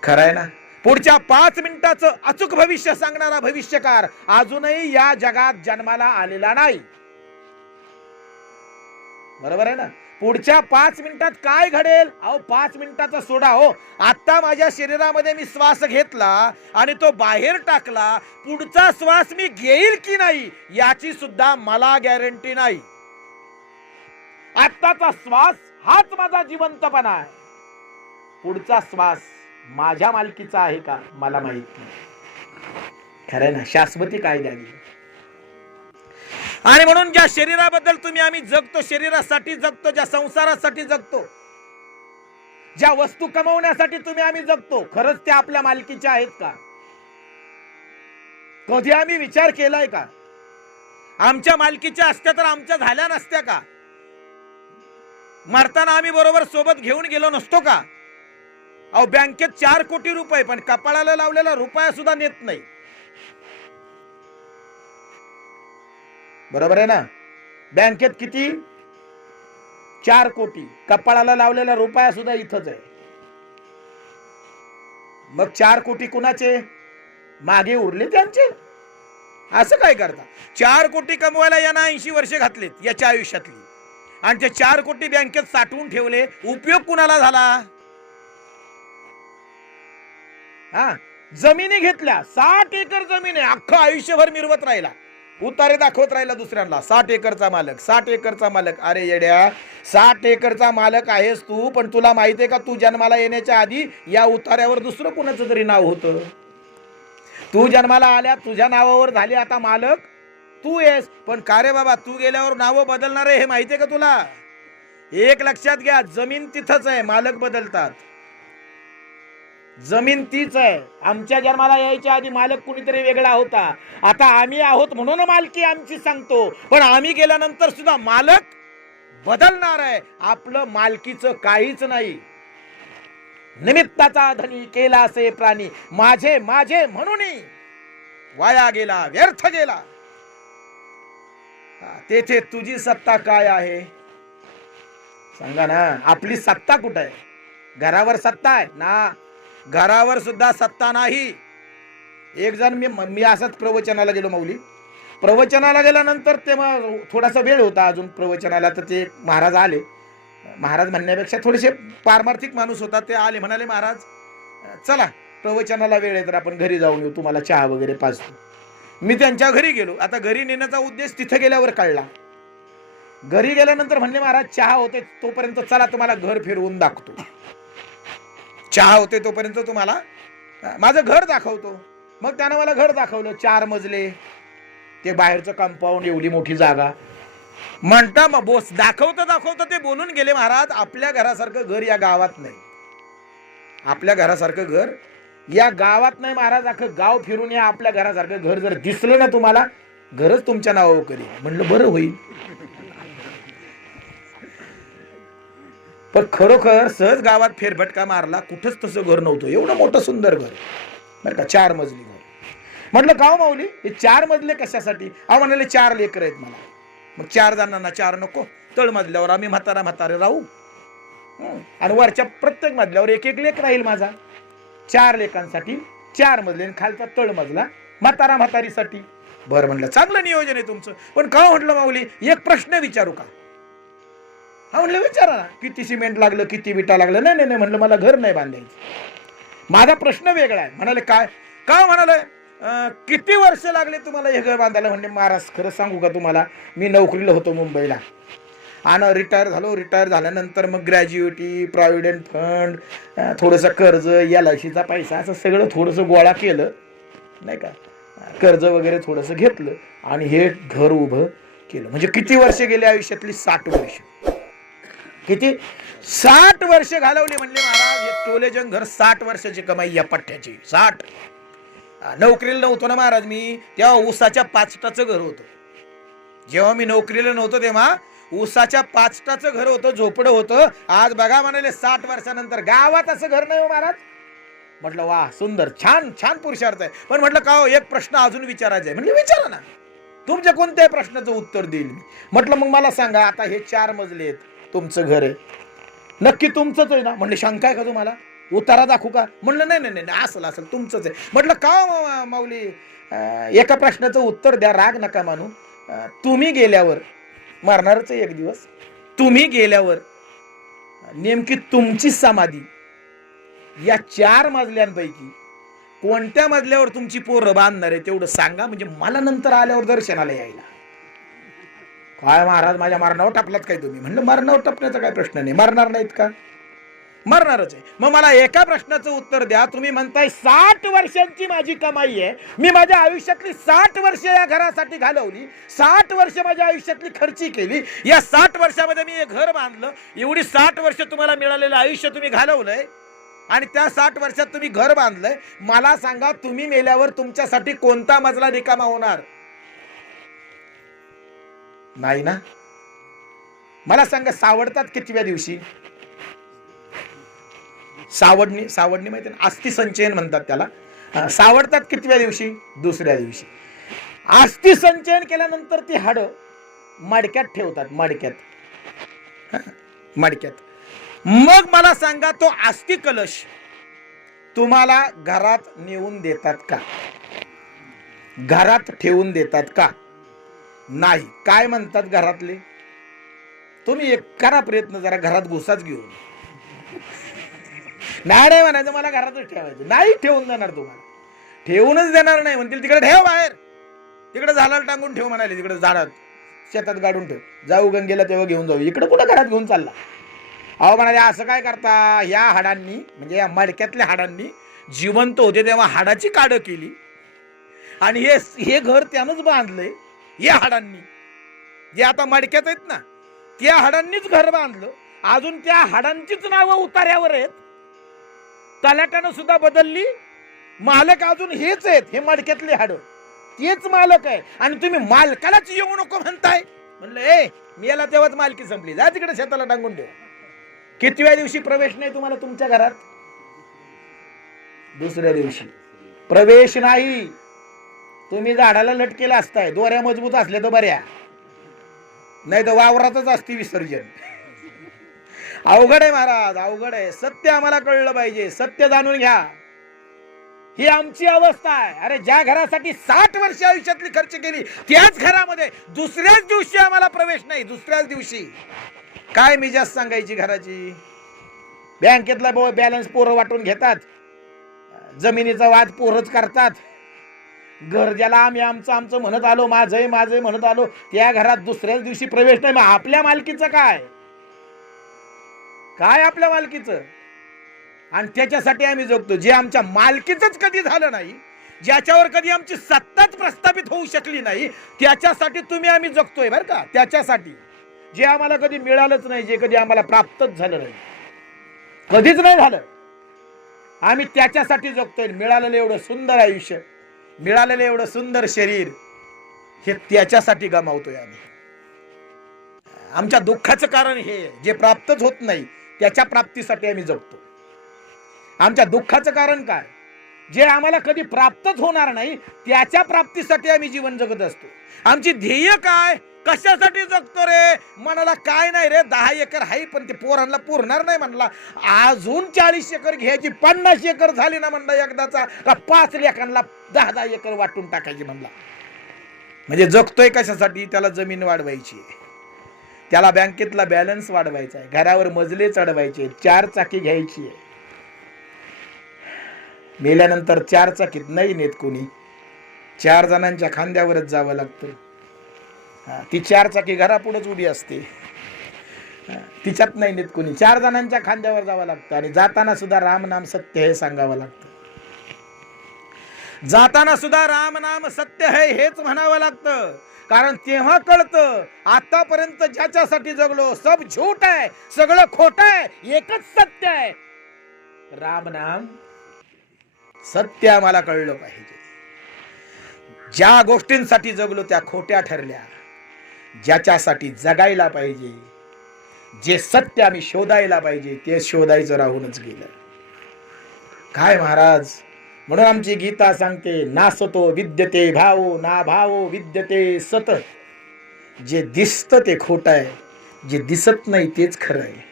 खरंय ना. पुढच्या 5 मिनिटाचं अचूक भविष्य सांगणारा भविष्यकार अजूनही या जगात जन्माला आलेला नाही. बरोबर आहे ना. पुढच्या 5 मिनिटात काय घडेल, अहो 5 मिनिटाचा सोडा. हो आता माझ्या शरीरामध्ये मी श्वास घेतला आणि तो बाहेर टाकला, पुढचा श्वास मी घेईल की नाही याची सुद्धा मला गॅरंटी नाही. आत्ताचा श्वास हाच माझा जिवंतपणा आहे. पुढचा श्वास माझ्या मालकीचा आहे का मला माहित नाही. खरं ना, शाश्वती काय द्यावी. आणि म्हणून ज्या शरीराबद्दल तुम्ही आम्ही जगतो, शरीरासाठी जगतो, ज्या संसारासाठी जगतो, ज्या वस्तू कमवण्यासाठी तुम्ही आम्ही जगतो, खरंच त्या आपल्या मालकीच्या आहेत का? कधी आम्ही विचार केलाय का? आमच्या मालकीच्या असत्या तर आमच्या झाल्या नसत्या का? मरताना आम्ही बरोबर सोबत घेऊन गेलो नसतो का? अहो बँकेत 4 कोटी रुपये, पण कपाळाला लावलेला रुपया सुद्धा नेत नाही. बरोबर आहे ना. बँकेत किती? 4 कोटी, कपाळाला लावलेला रुपया सुद्धा इथंच आहे. मग 4 कोटी कुणाचे? मागे उरले त्यांचे. असं काय करता? 4 कोटी कमवायला यांना 80 वर्षे घातलेत याच्या आयुष्यातली, आणि ते 4 कोटी बँकेत साठवून ठेवले. उपयोग कुणाला झाला? हा, जमिनी घेतल्या, 60 एकर जमीन आहे, अख्खं आयुष्यभर मिरवत राहिला, उतारे दाखवत राहिला दुसऱ्यांना. 60 एकरचा मालक, 60 एकरचा मालक. अरे येड्या, 60 एकरचा मालक आहेस तू, पण तुला माहिती आहे का तू जन्माला येण्याच्या आधी या उतार्यावर दुसरं कोणाचं तरी नाव होतं. तू जन्माला आल्या तुझ्या नावावर झाले आता मालक तू आहेस, पण का रे बाबा तू गेल्यावर नाव बदलणार आहे हे माहिती आहे का तुला? एक लक्षात घ्या, जमीन तिथंच आहे, मालक बदलतात. जमीन तीच आहे. आमच्या जन्माला यायच्या आधी मालक कुणीतरी वेगळा होता. आता आम्ही आहोत म्हणून मालकी आमची सांगतो, पण आम्ही गेल्यानंतर सुद्धा मालक बदलणार आहे. आपलं मालकीचं काहीच नाही. निमित्ताचा धनी केला असे प्राणी, माझे माझे म्हणून वाया गेला, व्यर्थ गेला. तेथे तुझी सत्ता काय आहे सांगा ना. आपली सत्ता कुठे आहे? घरावर सत्ता आहे ना? घरावर सुद्धा सत्ता नाही. एक जण मी असंच प्रवचनाला गेलो माऊली. प्रवचनाला गेल्यानंतर ते मग थोडासा वेळ होता अजून प्रवचनाला, तर ते महाराज आले. महाराज म्हणण्यापेक्षा थोडेसे पारमार्थिक माणूस होता, ते आले, म्हणाले महाराज चला प्रवचनाला वेळ आहे तर आपण घरी जाऊन येऊ, तुम्हाला चहा वगैरे पाजतो. मी त्यांच्या घरी गेलो. आता घरी नेण्याचा उद्देश तिथे गेल्यावर कळला. घरी गेल्यानंतर म्हणले महाराज चहा होते तोपर्यंत चला तुम्हाला घर फिरवून दाखवतो. चहा होते तोपर्यंत तुम्हाला माझं घर दाखवतो. मग त्यानं मला घर दाखवलं. 4 मजले, ते बाहेरचं कंपाऊंड, एवढी मोठी जागा. म्हणता मग बोस दाखवतं ते बोलून गेले, महाराज आपल्या घरासारखं घर या गावात नाही. आपल्या घरासारखं घर या गावात नाही महाराज. अख्खं गाव फिरून या, आपल्या घरासारखं घर जर दिसलं ना तुम्हाला, घरच तुमच्या नावावर करी. म्हणलं बरं होईल. पण खरोखर सहज गावात फेरफटका मारला, कुठंच तसं घर नव्हतं. एवढं मोठं सुंदर घर बरं का, 4 मजली घर. म्हटलं का माऊली हे 4 मजले कशासाठी? म्हणाले 4 लेकर आहेत मला. मग 4 जणांना 4 नको, तळ मजल्यावर आम्ही म्हातारे राहू, आणि वरच्या प्रत्येक मजल्यावर एक लेक राहील माझा. 4 लेकांसाठी 4 मजले, आणि खालचा तळ मजला म्हातारीसाठी. बरं म्हणलं चांगलं नियोजन आहे तुमचं. पण का म्हटलं माऊली एक प्रश्न विचारू का? हा म्हणलं विचारा ना, किती सिमेंट लागलं, किती विटा लागलं. नाही नाही नाही म्हणलं, मला घर नाही बांधायचं, माझा प्रश्न वेगळा आहे. म्हणाले काय, का म्हणाले किती वर्ष लागले तुम्हाला हे घर बांधायला. म्हणजे महाराज खरं सांगू का तुम्हाला, मी नोकरीला होतो मुंबईला आणि रिटायर झालो. रिटायर झाल्यानंतर मग ग्रॅज्युएटी, प्रॉव्हिडंट फंड, थोडंसं कर्ज, LICचा पैसा, असं सगळं थोडंसं गोळा केलं नाही का, कर्ज वगैरे थोडंसं घेतलं आणि हे घर उभं केलं. म्हणजे किती वर्ष गेले आयुष्यातली? 60 वर्ष. किती? 60 वर्ष घालवली. म्हणले महाराज हे टोलेजंग घर 60 वर्षाची कमाई या पठ्ठ्याची. 60. नोकरीला नव्हतो ना महाराज मी, तेव्हा ऊसाच्या 5टाचं घर होतं. जेव्हा मी नोकरीला नव्हतो तेव्हा ऊसाच्या 5टाचं घर होतं, झोपडं होतं. आज बघा म्हणाले 60 वर्षानंतर गावात असं घर नाही हो महाराज. म्हटलं वा सुंदर, छान छान पुरुषार्थ आहे. पण म्हटलं का हो, एक प्रश्न अजून विचारायचा आहे. म्हणजे विचारा ना, तुमच्या कोणत्याही प्रश्नाचं उत्तर देईल मी. म्हटलं मग मला सांगा, आता हे 4 मजले आहेत, तुमचं घर आहे, नक्की तुमचंच आहे ना? म्हणले शंका आहे का तुम्हाला, उतारा दाखवू का? म्हणलं नाही नाही नाही, असेल असेल तुमचंच आहे. म्हटलं का माऊली, एका प्रश्नाचं उत्तर द्या, राग नका मानू. तुम्ही गेल्यावर, मरणारच आहे एक दिवस, तुम्ही गेल्यावर नेमकी तुमची समाधी या 4 मजल्यांपैकी कोणत्या मजल्यावर तुमची पोरं बांधणार आहे तेवढं सांगा, म्हणजे मला नंतर आल्यावर दर्शनाला यायला. काय महाराज माझ्या मरणावर टापलात काय तुम्ही? म्हणलं मरणावर टापण्याचा काय प्रश्न नाही, मरणार नाहीत का? मरणारच आहे. मग मला एका प्रश्नाचं उत्तर द्या. तुम्ही म्हणताय 60 वर्षांची माझी कमाई आहे, मी माझ्या आयुष्यातली 60 वर्ष या घरासाठी घालवली, 60 वर्ष माझ्या आयुष्यातली खर्ची केली, या 60 वर्षामध्ये मी हे घर बांधलं, एवढी 60 वर्ष तुम्हाला मिळालेलं आयुष्य तुम्ही घालवलंय आणि त्या 60 वर्षात तुम्ही घर बांधलंय. मला सांगा, तुम्ही मेल्यावर तुमच्यासाठी कोणता मजला रिकामा होणार? नाही ना. मला सांगा, सावडतात कितव्या दिवशी? सावडणी माहिती ना, अस्थि संचयन म्हणतात त्याला. सावडतात कितव्या दिवशी? दुसऱ्या दिवशी. अस्थि संचयन केल्यानंतर ती हाडं मडक्यात ठेवतात, मडक्यात. मग मला सांगा, तो अस्थि कलश तुम्हाला घरात नेऊन देतात का? घरात ठेवून देतात का? नाही. काय म्हणतात घरातले? तुम्ही एक करा प्रयत्न, जरा घरात घुसाच घेऊन. नाही म्हणायचं, मला घरातच ठेवायचं. नाही ठेवून देणार तुम्हाला, ठेवूनच देणार नाही. म्हणतील तिकडे ठेव, बाहेर तिकडे झाडाला टांगून ठेव म्हणाले, तिकडे झाडात शेतात गाडून ठेव, जाऊ गंगेला तेव्हा घेऊन जाऊ. इकडे कुठं घरात घेऊन चालला? अहो म्हणाले, असं काय करता? या हाडांनी, म्हणजे या मडक्यातल्या हाडांनी जिवंत होते तेव्हा हाडाची काढं केली आणि हे घर त्यानंच बांधलंय. या हाडांनी, जे आता मडक्यात आहेत ना, त्या हाडांनीच घर बांधलं. अजून त्या हाडांचीच नावं उतार्यावर आहेत, तलाट्यानं सुद्धा बदलली, मालक अजून हेच आहेत, हे मडक्यातले हाडं, तेच मालक आहे. आणि तुम्ही मालकालाच येऊ नको म्हणताय. म्हणलं मी याला तेव्हाच मालकी संपली, जा तिकडे शेताला टांगून ठेव. कितव्या दिवशी प्रवेश नाही तुम्हाला तुमच्या घरात? दुसऱ्या दिवशी प्रवेश नाही. तुम्ही झाडाला लटकेला असताय, दोऱ्या मजबूत असल्या तर बऱ्या, नाही तर वावरातच असते विसर्जन. अवघड आहे महाराज, अवघड आहे. सत्य आम्हाला कळलं पाहिजे, सत्य जाणून घ्या. ही आमची अवस्था आहे. अरे ज्या घरासाठी 60 वर्ष आयुष्यातली खर्च केली, त्याच घरामध्ये दुसऱ्याच दिवशी आम्हाला प्रवेश नाही. दुसऱ्याच दिवशी काय मी जास्त सांगायची घराची? बँकेतला बॅलन्स पोरं वाटून घेतात, जमिनीचा वाद पोरच करतात. घर ज्याला आम्ही आमचं म्हणत आलो, माझं म्हणत आलो, त्या घरात दुसऱ्याच दिवशी प्रवेश नाही. मग आपल्या मालकीचं काय? काय आपल्या मालकीचं? आणि त्याच्यासाठी आम्ही जगतो. जे आमच्या मालकीचंच कधी झालं नाही, ज्याच्यावर कधी आमची सत्ताच प्रस्थापित होऊ शकली नाही, त्याच्यासाठी तुम्ही आम्ही जगतोय बरं का. त्याच्यासाठी जे आम्हाला कधी मिळालंच नाही, जे कधी आम्हाला प्राप्तच झालं नाही, कधीच नाही झालं, आम्ही त्याच्यासाठी जगतोय. मिळालेलं एवढं सुंदर आयुष्य, मिळालेलं एवढं सुंदर शरीर, हे त्याच्यासाठी गमावतोय आम्ही. आमच्या दुःखाचं कारण हे, जे प्राप्तच होत नाही त्याच्या प्राप्तीसाठी आम्ही जगतो. आमच्या दुःखाचं कारण काय? जे आम्हाला कधी प्राप्तच होणार नाही त्याच्या प्राप्तीसाठी आम्ही जीवन जगत असतो. आमची ध्येय काय? कशासाठी जगतो रे? मनाला काय नाही रे, 10 एकर आहे पण ते पोरांना पुरणार नाही म्हणला, अजून 40 एकर घ्यायची, 50 एकर झाली ना म्हणला एकदाचा, का 5 लेखांना 10-10 एकर वाटून टाकायची म्हणला. म्हणजे जगतोय कशासाठी? त्याला जमीन वाढवायची. त्याला बँकेतला बॅलन्स वाढवायचा आहे, घरावर मजले चढवायचे, 4 चाकी घ्यायची आहे. मेल्यानंतर 4 चाकीत नाही नेत कोणी, 4 जणांच्या खांद्यावरच जावं लागतं. ती 4 चाकी घरापुढेच उभी असते, तिच्यात नाही नेत कोणी, 4 जणांच्या खांद्यावर जावं लागतं. आणि जाताना सुद्धा राम नाम सत्य हे सांगावं लागतं. जाताना सुद्धा राम नाम सत्य है हेच म्हणावं लागतं. कारण तेव्हा कळतं आतापर्यंत ज्याच्यासाठी जगलो सब झूठ आहे, सगळं खोट आहे, एकच सत्य आहे, राम नाम सत्य आम्हाला कळलं पाहिजे. ज्या गोष्टींसाठी जगलो त्या खोट्या ठरल्या, ज्याच्यासाठी जगायला पाहिजे, जे सत्य आम्ही शोधायला पाहिजे ते शोधायचं राहूनच गेलं. काय महाराज, म्हणून आमची गीता सांगते, नासतो विद्यते भावो ना भावो विद्यते सत. जे दिसतं ते खोटं आहे, जे दिसत नाही तेच खरं आहे.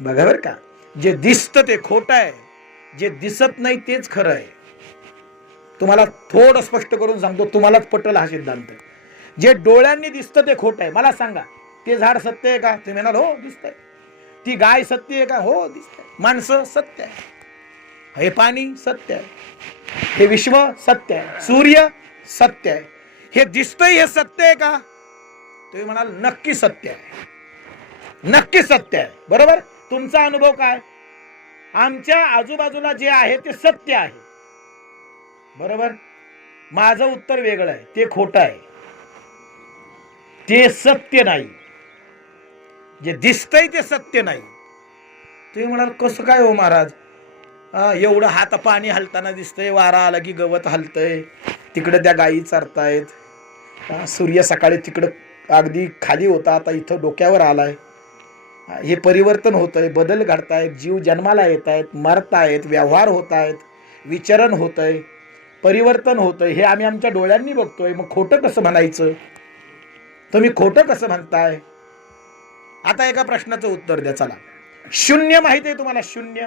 बघा बरं का, जे दिसतं ते खोटं आहे, जे दिसत नाही तेच खरं आहे. तुम्हाला थोडं स्पष्ट करून सांगतो, तुम्हालाच पटल हा सिद्धांत. जे डोळ्यांनी दिसतं ते खोटं आहे. मला सांगा, ते झाड सत्य आहे का? तुम्ही म्हणाल हो दिसतंय. ती गाय सत्य आहे का? हो दिसतंय. माणसं सत्य आहे, हे पाणी सत्य आहे, हे विश्व सत्य आहे, सूर्य सत्य आहे. हे दिसतंय हे सत्य आहे का? तुम्ही म्हणाल नक्की सत्य आहे, नक्की सत्य आहे. बरोबर. तुमचा अनुभव काय? आमच्या आजूबाजूला जे आहे ते सत्य आहे. बरोबर. माझं उत्तर वेगळं आहे, ते खोटं आहे, ते सत्य नाही. जे दिसतंय ते सत्य नाही. तुम्ही म्हणाल कसं काय हो महाराज? एवढं हात पाणी हलताना दिसतंय, वारा आला की गवत हलतंय, तिकडे त्या गायी चरतायत, सूर्य सकाळी तिकडं अगदी खाली होता, आता इथं डोक्यावर आलाय. हे परिवर्तन होतंय, बदल घडतायत, जीव जन्माला येत आहेत, मरतायत, व्यवहार होत आहेत, विचरण होतंय, परिवर्तन होतंय, हे आम्ही आमच्या डोळ्यांनी बघतोय. मग खोटं कसं म्हणायचं? तुम्ही खोटं कसं म्हणताय? आता एका प्रश्नाचं उत्तर द्या. चला, शून्य माहिती आहे तुम्हाला? शून्य,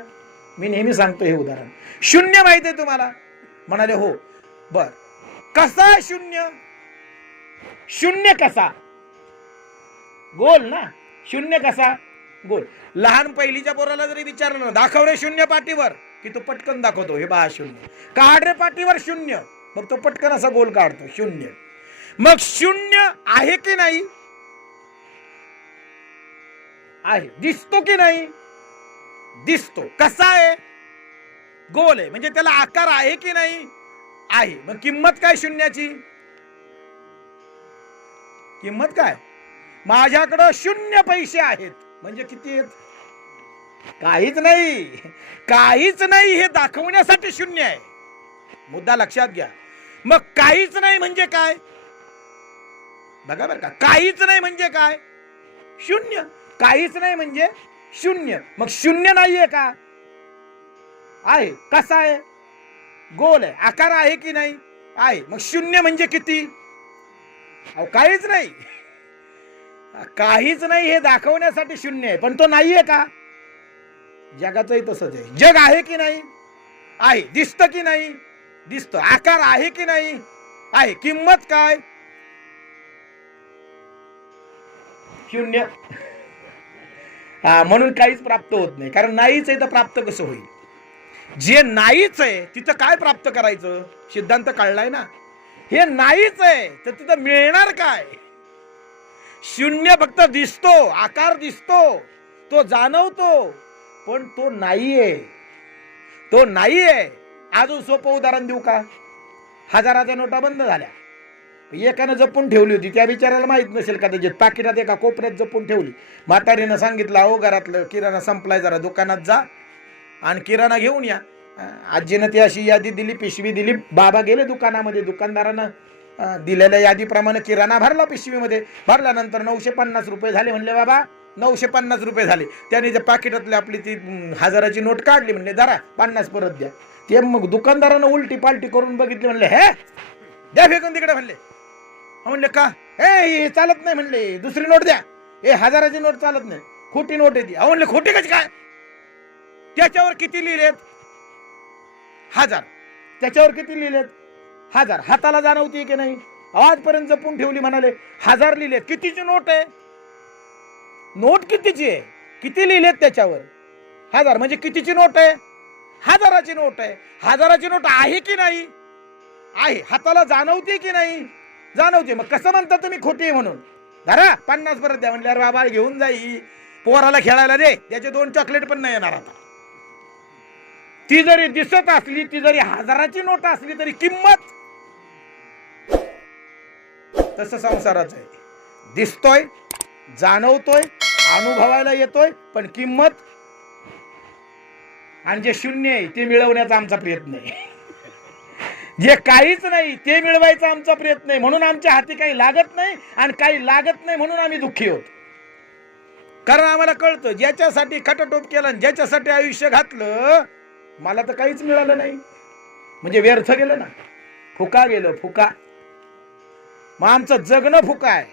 मी नेहमी सांगतो हे उदाहरण. शून्य माहिती आहे तुम्हाला? म्हणाले हो. बर, कसा शून्य? शून्य कसा? गोल ना. शून्य कसा? गोल. लहान पहिलीच्या पोराला जरी विचारलं ना, दाखव रे शून्य पाटीवर, की तो पटकन दाखवतो, हे बा शून्य. काढ रे पाटीवर शून्य, मग तो पटकन असा गोल काढतो, शून्य. मग शून्य आहे की नाही? आहे. दिसतो की नाही? दिसतो. कसा आहे? गोल आहे. म्हणजे त्याला आकार आहे की नाही? आहे. मग किंमत काय शून्याची? किंमत काय? माझ्याकडं 0 पैसे आहेत म्हणजे किती आहेत? काहीच नाही. काहीच नाही हे दाखवण्यासाठी 0 आहे. मुद्दा लक्षात घ्या. मग काहीच नाही म्हणजे काय? बघा बरं का, काहीच नाही म्हणजे काय? 0. काहीच नाही म्हणजे 0. मग 0 नाहीये का? आहे. कसा आहे? गोल आहे. आकार आहे की नाही? आहे. मग 0 म्हणजे किती? काहीच नाही. काहीच नाही हे दाखवण्यासाठी 0 आहे, पण तो नाहीये का? जगाचंही तसंच आहे. जग आहे की नाही? आहे. दिसतं की नाही? दिसतं. आकार आहे की नाही? आहे. किंमत काय? 0. म्हणून काहीच प्राप्त होत नाही. कारण नाहीच आहे तर प्राप्त कसं होईल? जे नाहीच आहे तिथं काय प्राप्त करायचं? सिद्धांत कळलाय ना. हे नाहीच आहे तर तिथं मिळणार काय? 0 फक्त दिसतो, आकार दिसतो, तो जाणवतो, पण तो नाहीये. तो नाहीये. अजून सोपं उदाहरण देऊ का? 1000च्या नोटा बंद झाल्या. एकानं जपून ठेवली होती, त्या बिचाराला माहित नसेल कदाचित, पाकिटात एका कोपऱ्यात जपून ठेवली. म्हातारीनं सांगितलं, अहो घरातलं किराणा संपलाय, जरा दुकानात जा आणि किराणा घेऊन या. आजीनं ती अशी यादी दिली, पिशवी दिली. बाबा गेले दुकानामध्ये, दुकानदारानं दिलेल्या यादीप्रमाणे किराणा भरला पिशवीमध्ये. भरल्यानंतर 950 रुपये झाले. म्हणले बाबा 950 रुपये झाले. त्याने त्या पाकिटातली आपली ती 1000ची नोट काढली. म्हणले जरा 50 परत द्या. ते मग दुकानदारानं उलटी पालटी करून बघितले. म्हणले हे द्या फेकून तिकडे. म्हणले म्हणले का? हे चालत नाही. म्हणले दुसरी नोट द्या. 1000ची नोट चालत नाही, खोटी नोट आहे ती. म्हणले खोटी कशी काय? त्याच्यावर किती लिहिलेत? 1000. त्याच्यावर किती लिहिलेत? 1000. हाताला जाणवती की नाही? आजपर्यंत जपून ठेवली. म्हणाले 1000 लिहिलेत. कितीची नोट आहे? नोट कितीची आहे, किती लिहिलेत त्याच्यावर? 1000. म्हणजे कितीची नोट आहे? 1000ची नोट आहे. 1000ची नोट आहे की नाही? आहे. हाताला जाणवते की नाही? जाणवते. मग कसं म्हणता तुम्ही खोटी आहे म्हणून? धरा 50 परत द्या. म्हणल्यावर बाबा घेऊन जाई, पोराला खेळायला दे, त्याचे 2 चॉकलेट पण नाही येणार आता. ती जरी दिसत असली, ती जरी 1000ची नोट असली तरी किंमत. तसं संसाराचं आहे. दिसतोय, जाणवतोय, अनुभवायला येतोय, पण किंमत. आणि जे शून्य आहे ते मिळवण्याचा आमचा प्रयत्न आहे. जे काहीच नाही ते मिळवायचा आमचा प्रयत्न आहे. म्हणून आमच्या हाती काही लागत नाही, आणि काही लागत नाही म्हणून आम्ही दुःखी होतो. कारण आम्हाला कळतं, ज्याच्यासाठी खटाटोप केला, ज्याच्यासाठी आयुष्य घातलं, मला तर काहीच मिळालं नाही, म्हणजे व्यर्थ गेलं ना, फुका गेलं, फुका. मग आमचं जगणं फुका आहे.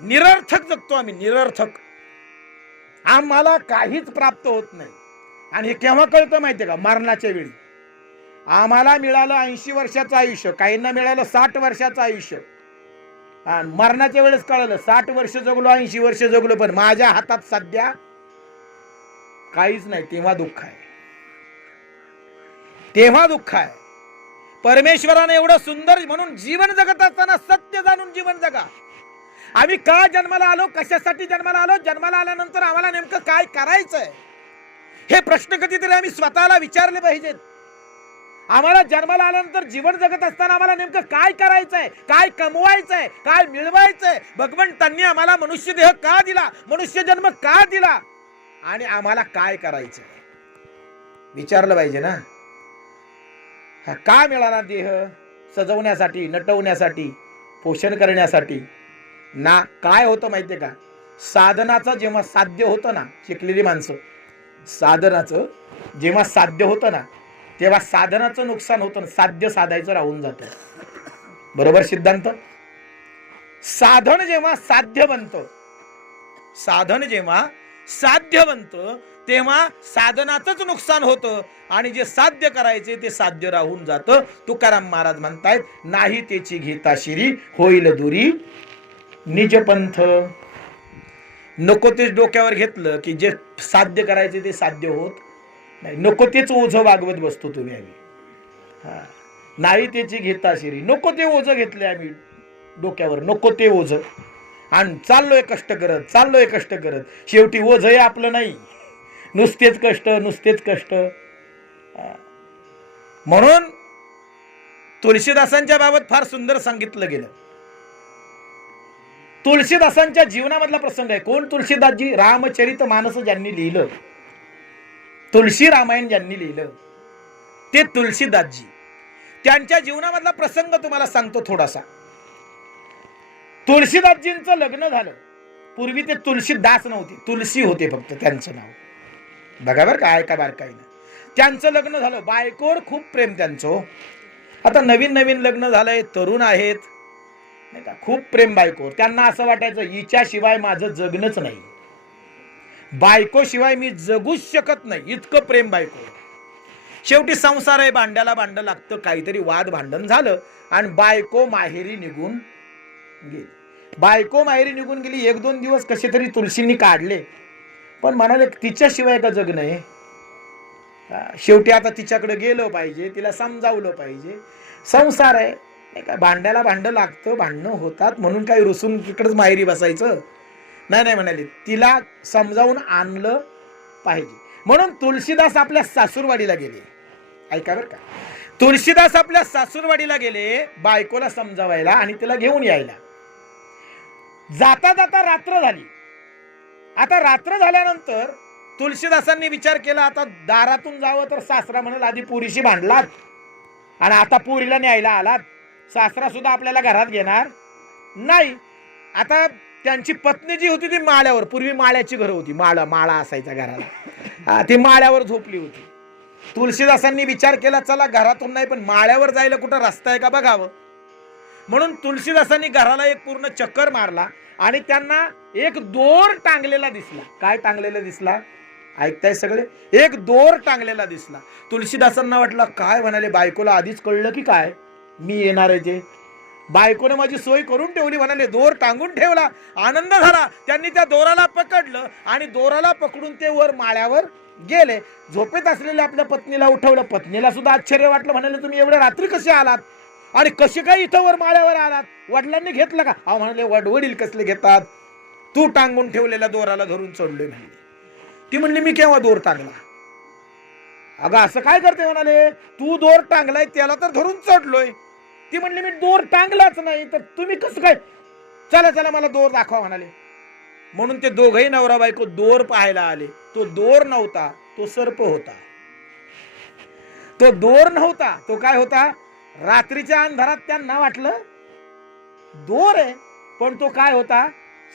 निरर्थक जगतो आम्ही, निरर्थक. आम्हाला काहीच प्राप्त होत नाही. आणि हे केव्हा कळतं माहितीये का? मरणाच्या वेळी. आम्हाला मिळालं 80 वर्षाचं आयुष्य, काहींना मिळालं 60 वर्षाचं आयुष्य. आणि मरणाच्या वेळेस कळलं 60 वर्ष जगलो, 80 वर्ष जगलो, पण माझ्या हातात सध्या काहीच नाही. तेव्हा दुःख आहे, तेव्हा दुःख आहे. परमेश्वराने एवढं सुंदर म्हणून जीवन जगत असताना सत्य जाणून जीवन जगा. आम्ही का जन्माला आलो, कशासाठी जन्माला आलो, जन्माला आल्यानंतर आम्हाला नेमकं काय करायचंय, हे प्रश्न कधीतरी आम्ही स्वतःला विचारले पाहिजेत. आम्हाला जन्माला आल्यानंतर जीवन जगत असताना आम्हाला नेमकं काय करायचंय, काय कमवायचंय, काय मिळवायचंय, भगवंतांनी आम्हाला मनुष्य देह का दिला, मनुष्य जन्म का दिला, आणि आम्हाला काय करायचंय विचारलं पाहिजे ना. का मिळाला देह? सजवण्यासाठी, नटवण्यासाठी, पोषण करण्यासाठी ना. काय होतं माहितीये का? साधनाचं जेव्हा साध्य होतं ना, शिकलेली माणसं, साधनाचं जेव्हा साध्य होतं ना, तेव्हा साधनाचं नुकसान होतं, साध्य साधायचं राहून जातं. बरोबर सिद्धांत? साधन जेव्हा साध्य बनतं, साधन जेव्हा साध्य बनतं, तेव्हा साधनाचंच नुकसान होतं, आणि जे साध्य करायचे ते साध्य राहून जातं. तुकाराम महाराज म्हणतायत, नाही त्याची घेता शिरी, होईल दुरी निजपंथ. नको तेच डोक्यावर घेतलं की जे साध्य करायचे ते साध्य होत नाही. नको तेच ओझं वागवत बसतो तुम्ही. आम्ही नाही त्याची घेता शिरी, नको ते ओझं घेतले आम्ही डोक्यावर, नको ते ओझं, आणि चाललोय कष्ट करत, चाललोय कष्ट करत. शेवटी ओझं हे आपलं नाही, नुसतेच कष्ट, नुसतेच कष्ट. म्हणून तुळशीदासांच्या बाबत फार सुंदर सांगितलं गेलं. तुळशीदासांच्या जीवनामधला प्रसंग आहे. कोण? तुळशीदासजी. रामचरित मानस ज्यांनी लिहिलं, तुळशी रामायण ज्यांनी लिहिलं, ते तुळशीदासजी. त्यांच्या जीवनामधला प्रसंग तुम्हाला सांगतो थोडासा. तुळशीदासजींचं लग्न झालं. पूर्वी ते तुळशीदास नव्हते, तुळशी होते फक्त त्यांचं नाव. बघा बरं काय का बारकाईनं. त्यांचं लग्न झालं, बायकोवर खूप प्रेम त्यांचं. आता नवीन नवीन लग्न झालंय, तरुण आहेत नाही का, खूप प्रेम बायकोवर. त्यांना असं वाटायचं हिच्याशिवाय माझं जगणंच नाही, बायकोशिवाय मी जगूच शकत नाही, इतकं प्रेम बायकोवर. शेवटी संसार आहे, भांड्याला भांडं लागतं. काहीतरी वाद भांडण झालं आणि बायको माहेरी निघून गेली. बायको माहेरी निघून गेली. 1-2 दिवस कसे तरी तुळशींनी काढले, पण म्हणाले तिच्याशिवाय का जग नाही. शेवटी आता तिच्याकडे गेलो पाहिजे, तिला समजावलं पाहिजे. संसार आहे नाही का, भांड्याला भांडं लागतं, भांडणं होतात, म्हणून काही रुसून तिकडेच माहेरी बसायचं नाही. नाही म्हणाले, तिला समजावून आणलं पाहिजे. म्हणून तुळशीदास आपल्या सासूरवाडीला गेले. ऐका बरं का, तुळशीदास आपल्या सासूरवाडीला गेले बायकोला समजावायला आणि तिला घेऊन यायला. जाता जाता रात्र झाली. आता रात्र झाल्यानंतर तुळशीदासांनी विचार केला, आता दारातून जावं तर सासरा म्हणाल आधी पुरीशी भांडलात, आणि आता पुरीला न्यायला आलात. सासरा सुद्धा आपल्याला घरात घेणार नाही. आता त्यांची पत्नी जी होती ती माळ्यावर, पूर्वी माळ्याची घरं होती, माळा असायचा घराला, ती माळ्यावर झोपली होती. तुळशीदासांनी विचार केला, चला घरातून नाही पण माळ्यावर जायला कुठं रस्ता आहे का बघावं. म्हणून तुळशीदासांनी घराला एक पूर्ण चक्कर मारला आणि त्यांना एक दोर टांगलेला दिसला. काय टांगलेला दिसला? ऐकताय सगळे? एक दोर टांगलेला दिसला. तुळशीदासांना वाटलं काय म्हणाले, बायकोला आधीच कळलं की काय मी येणार आहे ते. बायकोने माझी सोय करून ठेवली, म्हणाले दोर टांगून ठेवला. आनंद झाला. त्यांनी त्या दोराला पकडलं आणि दोराला पकडून ते वर माळ्यावर गेले. झोपेत असलेल्या आपल्या पत्नीला उठवलं. पत्नीला सुद्धा आश्चर्य वाटलं. म्हणाले तुम्ही एवढ्या रात्री कसे आलात आणि कसे काय इथं वर माळ्यावर आलात? वडिलांनी घेतलं का? अहो म्हणाले वडील कसले घेतात, तू टांगून ठेवलेल्या दोराला धरून चढलोय म्हणले. ती म्हणली मी केव्हा दोर टांगला? अगं असं काय करते? म्हणाले तू दोर टांगलाय त्याला तर धरून चढलोय. ती म्हणली मी दोर टांगलाच नाही, तर तुम्ही कसं काय? चला चला मला दोर दाखवा म्हणाले. म्हणून ते दोघही नवरा बायको दोर पाहायला आले. तो दोर नव्हता, तो सर्प होता. तो दोर नव्हता, तो काय होता? रात्रीच्या अंधारात त्यांना वाटलं दोर आहे, पण तो काय होता?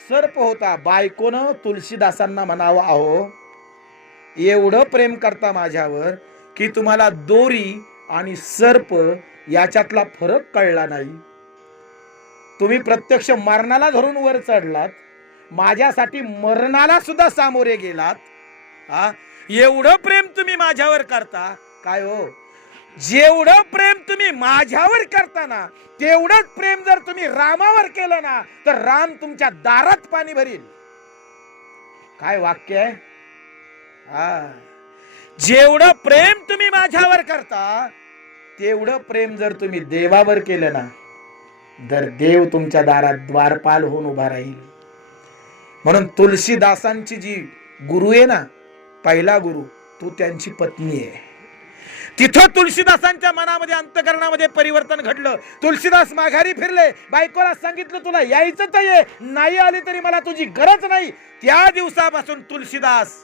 सर्प होता. बायकोनं तुलसीदासांना म्हणावं, अहो एवढं प्रेम करता माझ्यावर की तुम्हाला दोरी आणि सर्प याच्यातला फरक कळला नाही. तुम्ही प्रत्यक्ष मरणाला धरून वर चढलात, माझ्यासाठी मरणाला सुद्धा सामोरे गेलात. एवढं प्रेम तुम्ही माझ्यावर करता काय हो? जेवढं प्रेम तुम्ही माझ्यावर करता ना, तेवढंच प्रेम जर तुम्ही रामावर केलं ना, तर राम तुमच्या दारात पाणी भरील. काय वाक्य आहे? जेवढं प्रेम तुम्ही माझ्यावर करता, तेवढं प्रेम जर तुम्ही देवावर केलं ना, तर देव तुमच्या दारात द्वारपाल होऊन उभा राहील. म्हणून तुलसीदासांची जी गुरु आहे ना, पहिला गुरु, तू त्यांची पत्नी आहे. तिथं तुलसीदासांच्या मनामध्ये अंतकरणामध्ये परिवर्तन घडलं. तुलसीदास माघारी फिरले. बायकोला सांगितलं तुला यायचं तर ये, नाही आली तरी मला तुझी गरज नाही. त्या दिवसापासून तुलसीदास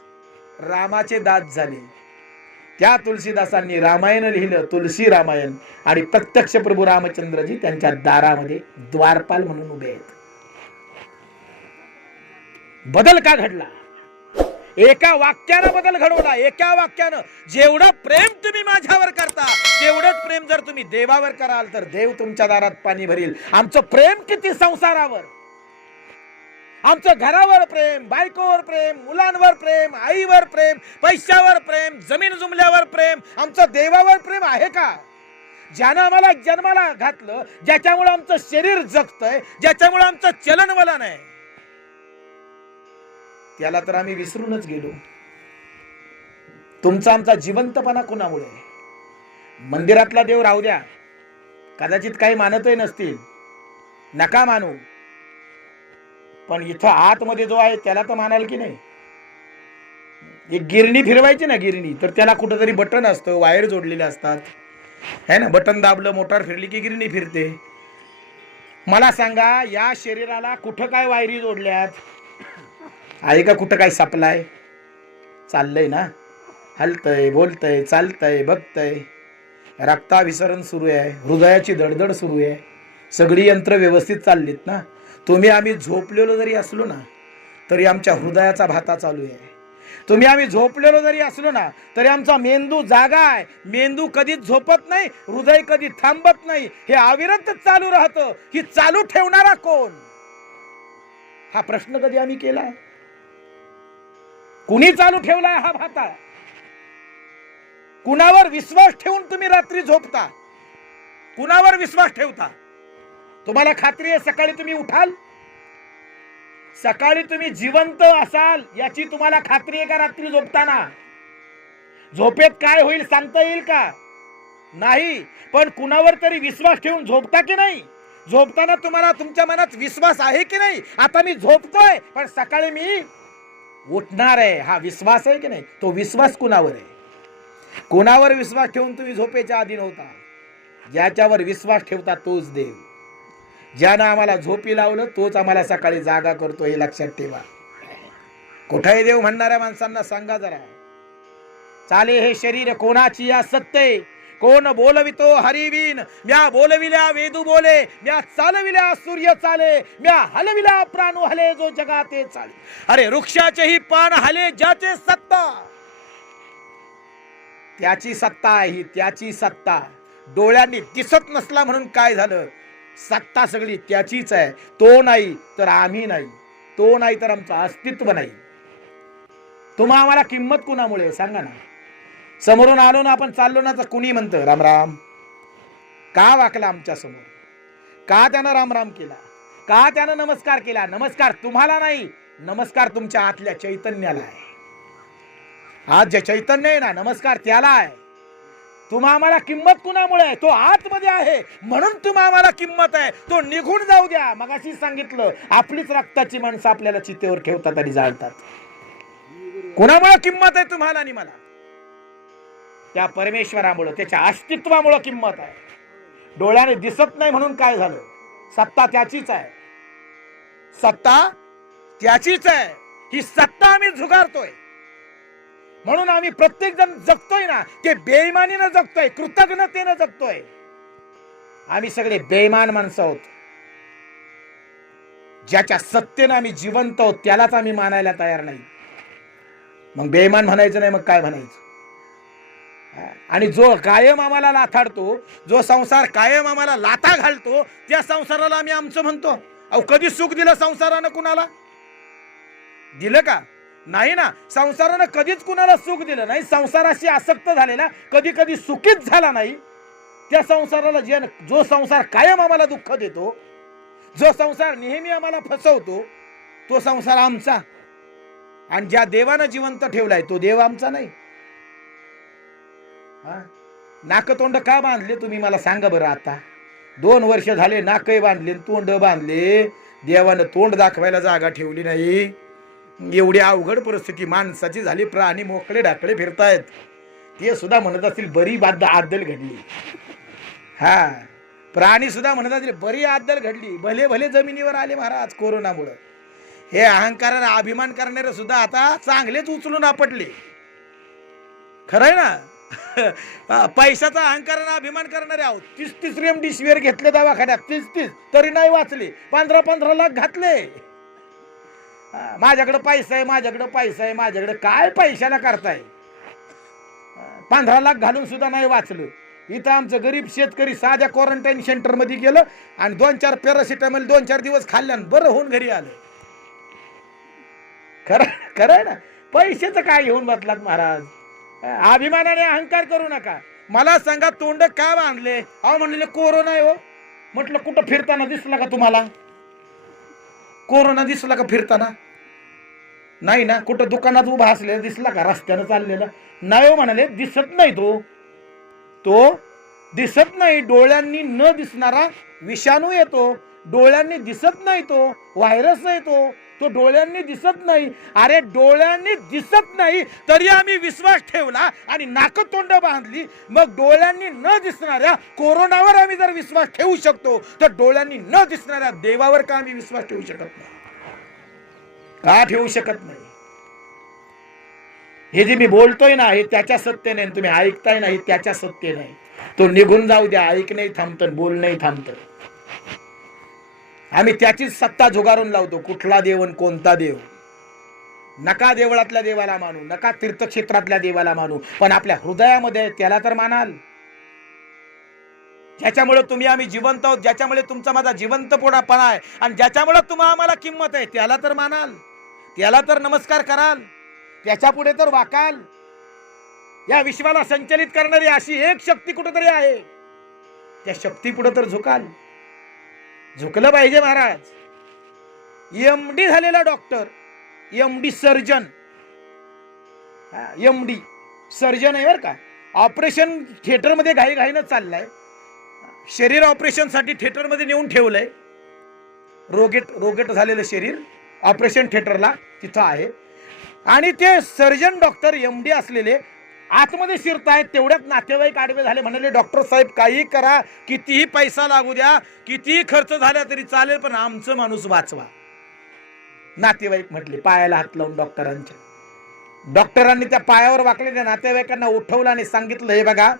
रामाचे दास झाले. त्या तुलसीदासांनी रामायण लिहिलं, तुलसी रामायण, आणि प्रत्यक्ष प्रभू रामचंद्रजी त्यांच्या दारामध्ये द्वारपाल म्हणून उभे आहेत. बदल का घडला? एका वाक्यानं बदल घडवला. एका वाक्यानं. जेवढं प्रेम तुम्ही माझ्यावर करता, तेवढंच प्रेम जर तुम्ही देवावर कराल, तर देव तुमच्या दारात पाणी भरील. आमचं प्रेम किती संसारावर, आमचं घरावर प्रेम, बायकोवर प्रेम, मुलांवर प्रेम, आईवर प्रेम, पैशावर प्रेम, जमीन जुमल्यावर प्रेम, आमचं देवावर प्रेम आहे का? ज्यानं आम्हाला जन्माला घातलं, ज्याच्यामुळे आमचं शरीर जगतंय, ज्याच्यामुळे आमचं चलनवलन आहे, त्याला तर आम्ही विसरूनच गेलो. तुमचा आमचा जिवंतपणा कुणामुळे? मंदिरातला देव राहू द्या, कदाचित काही मानतही नसतील, नका मानू, पण इथं आतमध्ये जो आहे त्याला तर मानाल की नाही? एक गिरणी फिरवायची ना, गिरणी, तर त्याला कुठंतरी बटन असतं, वायर जोडलेले असतात, है ना? बटन दाबलं, मोटार फिरली की गिरणी फिरते. मला सांगा, या शरीराला कुठं काय वायरी जोडल्यात आहे का? कुठं काय सप्लाय चाललंय ना? हलतय, बोलतय, चालतय, बघतय, रक्ताभिसरण सुरू आहे, हृदयाची धडधड सुरू आहे, सगळी यंत्र व्यवस्थित चाललीत ना? तुम्ही आम्ही झोपलेलो जरी असलो ना, तरी आमच्या हृदयाचा भाता चालू आहे. तुम्ही आम्ही झोपलेलो जरी असलो ना, तरी आमचा मेंदू जागा आहे. मेंदू कधीच झोपत नाही, हृदय कधी थांबत नाही, हे अविरत चालू राहतं. ही चालू ठेवणारा कोण? हा प्रश्न कधी आम्ही केला? कुणी चालू ठेवलाय हा भाता? कुणावर विश्वास ठेवून तुम्ही रात्री झोपता? कुणावर विश्वास ठेवता? तुम्हाला खात्री आहे सकाळी तुम्ही उठाल? सकाळी तुम्ही जिवंत असाल याची तुम्हाला खात्री आहे का? रात्री झोपताना झोपेत काय होईल सांगता येईल का? नाही. पण कुणावर तरी विश्वास ठेवून झोपता की नाही? झोपताना तुम्हाला तुमच्या मनात विश्वास आहे की नाही? आता मी झोपतोय, पण सकाळी मी उठणार आहे, हा विश्वास आहे की नाही? तो विश्वास कुणावर आहे? कुणावर विश्वास ठेवून तुम्ही झोपेच्या अधीन होता? ज्याच्यावर विश्वास ठेवता तोच देव. ज्यानं आम्हाला झोपी लावलं तोच आम्हाला सकाळी जागा करतो, हे लक्षात ठेवा. कुठे देव म्हणणाऱ्या माणसांना सांगा जरा. चाले हे शरीर कोणाची या सत्ते, कोण बोलवितो हरिवीन. म्या बोलविल्या वेदू बोले, म्या चालविल्या सूर्य चाले, म्या हलविल्या प्राणू हले, जो जगाते चाले. अरे वृक्षाचेही पान हले, ज्याचे सत्ता, त्याची सत्ता आहे, त्याची सत्ता. डोळ्यांनी दिसत नसला म्हणून काय झालं? सत्ता सगळी त्याचीच आहे. तो नाही तर आम्ही नाही, तो नाही तर आमचं अस्तित्व नाही. तुम्हा आम्हाला किंमत कुणामुळे सांगा ना? समोरून आलो ना, आपण चाललो ना, तर कुणी म्हणतं राम राम, का वाकला आमच्या समोर? का त्यानं रामराम केला, का त्यानं नमस्कार केला? नमस्कार तुम्हाला नाही, नमस्कार तुमच्या आतल्या चैतन्याला आहे. आज जे चैतन्य आहे ना, नमस्कार त्याला आहे. तुम्हा आम्हाला किंमत कुणामुळे आहे? तो आतमध्ये आहे म्हणून तुम्हा आम्हाला किंमत आहे. तो निघून जाऊ द्या. मगाशी सांगितलं, आपलीच रक्ताची माणसं आपल्याला चितेवर ठेवतात आणि जाळतात. कुणामुळे किंमत आहे तुम्हाला आणि मला? त्या परमेश्वरामुळे, त्याच्या अस्तित्वामुळे किंमत आहे. डोळ्याने दिसत नाही म्हणून काय झालं? सत्ता त्याचीच आहे, सत्ता त्याचीच आहे. ही सत्ता आम्ही झुगारतोय म्हणून आम्ही प्रत्येक जण जगतोय ना, ते बेईमानीनं जगतोय, कृतज्ञतेनं जगतोय. आम्ही सगळे बेईमान माणसं आहोत. ज्याच्या सत्तेनं आम्ही जिवंत आहोत त्यालाच आम्ही मानायला तयार नाही. मग बेईमान म्हणायचं नाही, मग काय म्हणायचं? आणि जो कायम आम्हाला लाथाडतो, जो संसार कायम आम्हाला लाथा घालतो, त्या संसाराला आम्ही आमचं म्हणतो. अहो, कधी सुख दिलं संसारानं? कुणाला दिलं का? नाही ना. संसारानं कधीच कुणाला सुख दिलं नाही. संसाराशी आसक्त झालेला कधी कधी सुखीच झाला नाही. त्या संसाराला जो संसार कायम आम्हाला दुःख देतो, जो संसार नेहमी आम्हाला फसवतो, तो संसार आमचा. आणि ज्या देवानं जिवंत ठेवलाय तो देव आमचा नाही. नाकतोंड का बांधले तुम्ही मला सांगा बरं. आता 2 वर्ष झाले नाकही बांधले, तोंड बांधले. देवानं तोंड दाखवायला जागा ठेवली नाही. एवढी अवघड परिस्थिती माणसाची झाली. प्राणी मोकळे ढाकळे फिरतायत. ते सुद्धा म्हणत असतील बरी आदल घडली. हा, प्राणी सुद्धा म्हणत असतील बरी आदल घडली. भले भले जमिनीवर आले महाराज कोरोनामुळं. हे अहंकाराने अभिमान करणारे सुद्धा आता चांगलेच उचलून आपटले. खरंय ना. पैशाचा अहंकाराने अभिमान करणारे आहोत. 30 रेमडेसिवीर घेतले दवाखान्यात, 30 तरी नाही वाचले. 15 लाख घातले. माझ्याकडे पैसा आहे, माझ्याकडे पैसा आहे, माझ्याकडे. काय पैशाला करताय? 15 लाख घालून सुद्धा नाही वाचलं. इथं आमचं गरीब शेतकरी साध्या क्वारंटाईन सेंटर मध्ये गेलं आणि 2-4 पॅरासिटामॉल 2-4 दिवस खाल्ल्यानं बरं होऊन घरी आलं. खरं ना. पैशाचं काय घेऊन बसलात महाराज? अभिमानाने अहंकार करू नका. मला सांगा, तोंड का बांधले? अहो म्हणले कोरोना आहे. हो म्हटलं, कुठं फिरताना दिसला का तुम्हाला? कोरोना दिसला का फिरताना? नाही ना. कुठं दुकानात उभा असलेला दिसला का? रस्त्यानं चाललेला नाही. हो म्हणाले, दिसत नाही. तो दिसत नाही. डोळ्यांनी न दिसणारा विषाणू येतो. डोळ्यांनी दिसत नाही तो व्हायरस येतो. तो डोळ्यांनी दिसत नाही. अरे डोळ्यांनी दिसत नाही तरी आम्ही विश्वास ठेवला आणि नाकतोंड बांधली. मग डोळ्यांनी न दिसणाऱ्या कोरोनावर आम्ही जर विश्वास ठेवू शकतो, तर डोळ्यांनी न दिसणाऱ्या देवावर का आम्ही विश्वास ठेवू शकत नाही? का ठेवू शकत नाही? हे जे मी बोलतोय ना, हे त्याच्या सत्तेने. तुम्ही ऐकताय ना, हे त्याच्या सत्तेने. तो निघून जाऊ द्या. ऐकणंही थांबतं, बोलणंही थांबतं. आम्ही त्याचीच सत्ता झुगारून लावतो. कुठला देव आणि कोणता देव? नका देवळातल्या देवाला मानू, नका तीर्थक्षेत्रातल्या देवाला मानू, पण आपल्या हृदयामध्ये त्याला तर मानाल. ज्याच्यामुळे तुम्ही आम्ही जिवंत आहोत, ज्याच्यामुळे तुमचा माझा जिवंतपणा आहे, आणि ज्याच्यामुळे तुम्हाला आम्हाला किंमत आहे, त्याला तर मानाल, त्याला तर नमस्कार कराल, त्याच्या पुढे तर वाकाल. या विश्वाला संचलित करणारी अशी एक शक्ती कुठेतरी आहे, त्या शक्ती पुढे तर झुकाल. झुकलं पाहिजे महाराज. एमडी झालेला doctor, MD surgeon, MD surgeon आहे बरं का. ऑपरेशन थिएटर मध्ये घाईघाईनं चाललाय. शरीर ऑपरेशन साठी थिएटर मध्ये नेऊन ठेवलंय. रोगेट झालेलं शरीर ऑपरेशन थिएटरला तिथं आहे. आणि ते सर्जन डॉक्टर एमडी असलेले आतमध्ये शिरतायत. तेवढ्यात नातेवाईक आडवे झाले. म्हणाले, डॉक्टर साहेब काही करा, कितीही पैसा लागू द्या, कितीही खर्च झाला तरी चालेल, पण आमचं माणूस वाचवा. नातेवाईक म्हटले, पायाला हात लावून डॉक्टरांच्या. डॉक्टरांनी त्या पायावर वाकलेल्या नातेवाईकांना उठवलं आणि सांगितलं, हे बघा,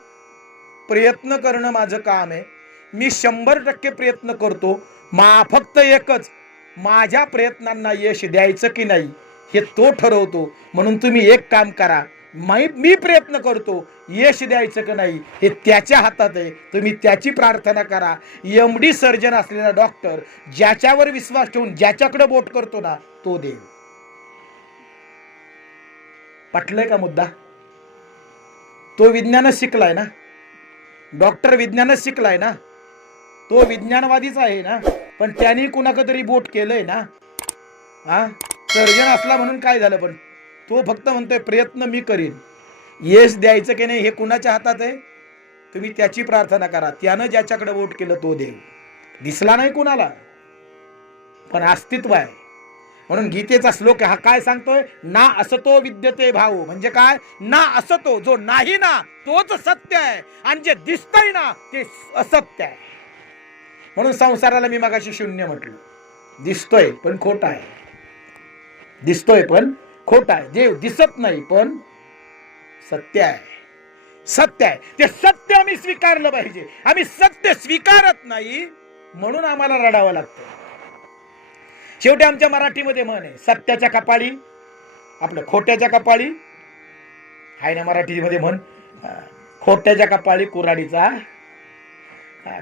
प्रयत्न करणं माझं काम आहे. मी 100% प्रयत्न करतो. फक्त एकच, माझ्या प्रयत्नांना यश द्यायचं की नाही हे तो ठरवतो. म्हणून तुम्ही एक काम करा, मी प्रयत्न करतो, यश द्यायचं की नाही हे त्याच्या हातात आहे. तुम्ही त्याची प्रार्थना करा. एमडी सर्जन असलेला डॉक्टर ज्याच्यावर विश्वास ठेवून ज्याच्याकडे बोट करतो ना, तो देव. पटलंय का मुद्दा? तो विज्ञानच शिकलाय ना, डॉक्टर विज्ञानच शिकलाय ना. तो विज्ञानवादीच आहे ना, पण त्यांनी कुणाकडे तरी बोट केलंय ना. हा, सर्जन असला म्हणून काय झालं, पण तो फक्त म्हणतोय प्रयत्न मी करीन. यश द्यायचं की नाही हे कुणाच्या हातात आहे, तुम्ही त्याची प्रार्थना करा. त्यानं ज्याच्याकडे बोट केलं तो देव. दिसला नाही कुणाला, पण अस्तित्व आहे. म्हणून गीतेचा श्लोक हा काय सांगतोय, ना असतो विद्यते भाऊ. म्हणजे काय, ना असतो, जो नाही ना तोच सत्य आहे, आणि जे दिसतंय ना ते असत्य आहे. म्हणून संसाराला मी मगाशी शून्य म्हटलं. दिसतोय पण खोटा आहे, दिसतोय पण खोटा आहे. देव दिसत नाही पण सत्य आहे, सत्य आहे. ते सत्य आम्ही स्वीकारलं पाहिजे. आम्ही सत्य स्वीकारत नाही म्हणून आम्हाला रडावं लागतं. शेवटी आमच्या मराठीमध्ये म्हण आहे, सत्याच्या कपाळी आपलं खोट्याच्या कपाळी आहे ना. मराठीमध्ये म्हण, खोट्याच्या कपाळी कुऱ्हाडीचा.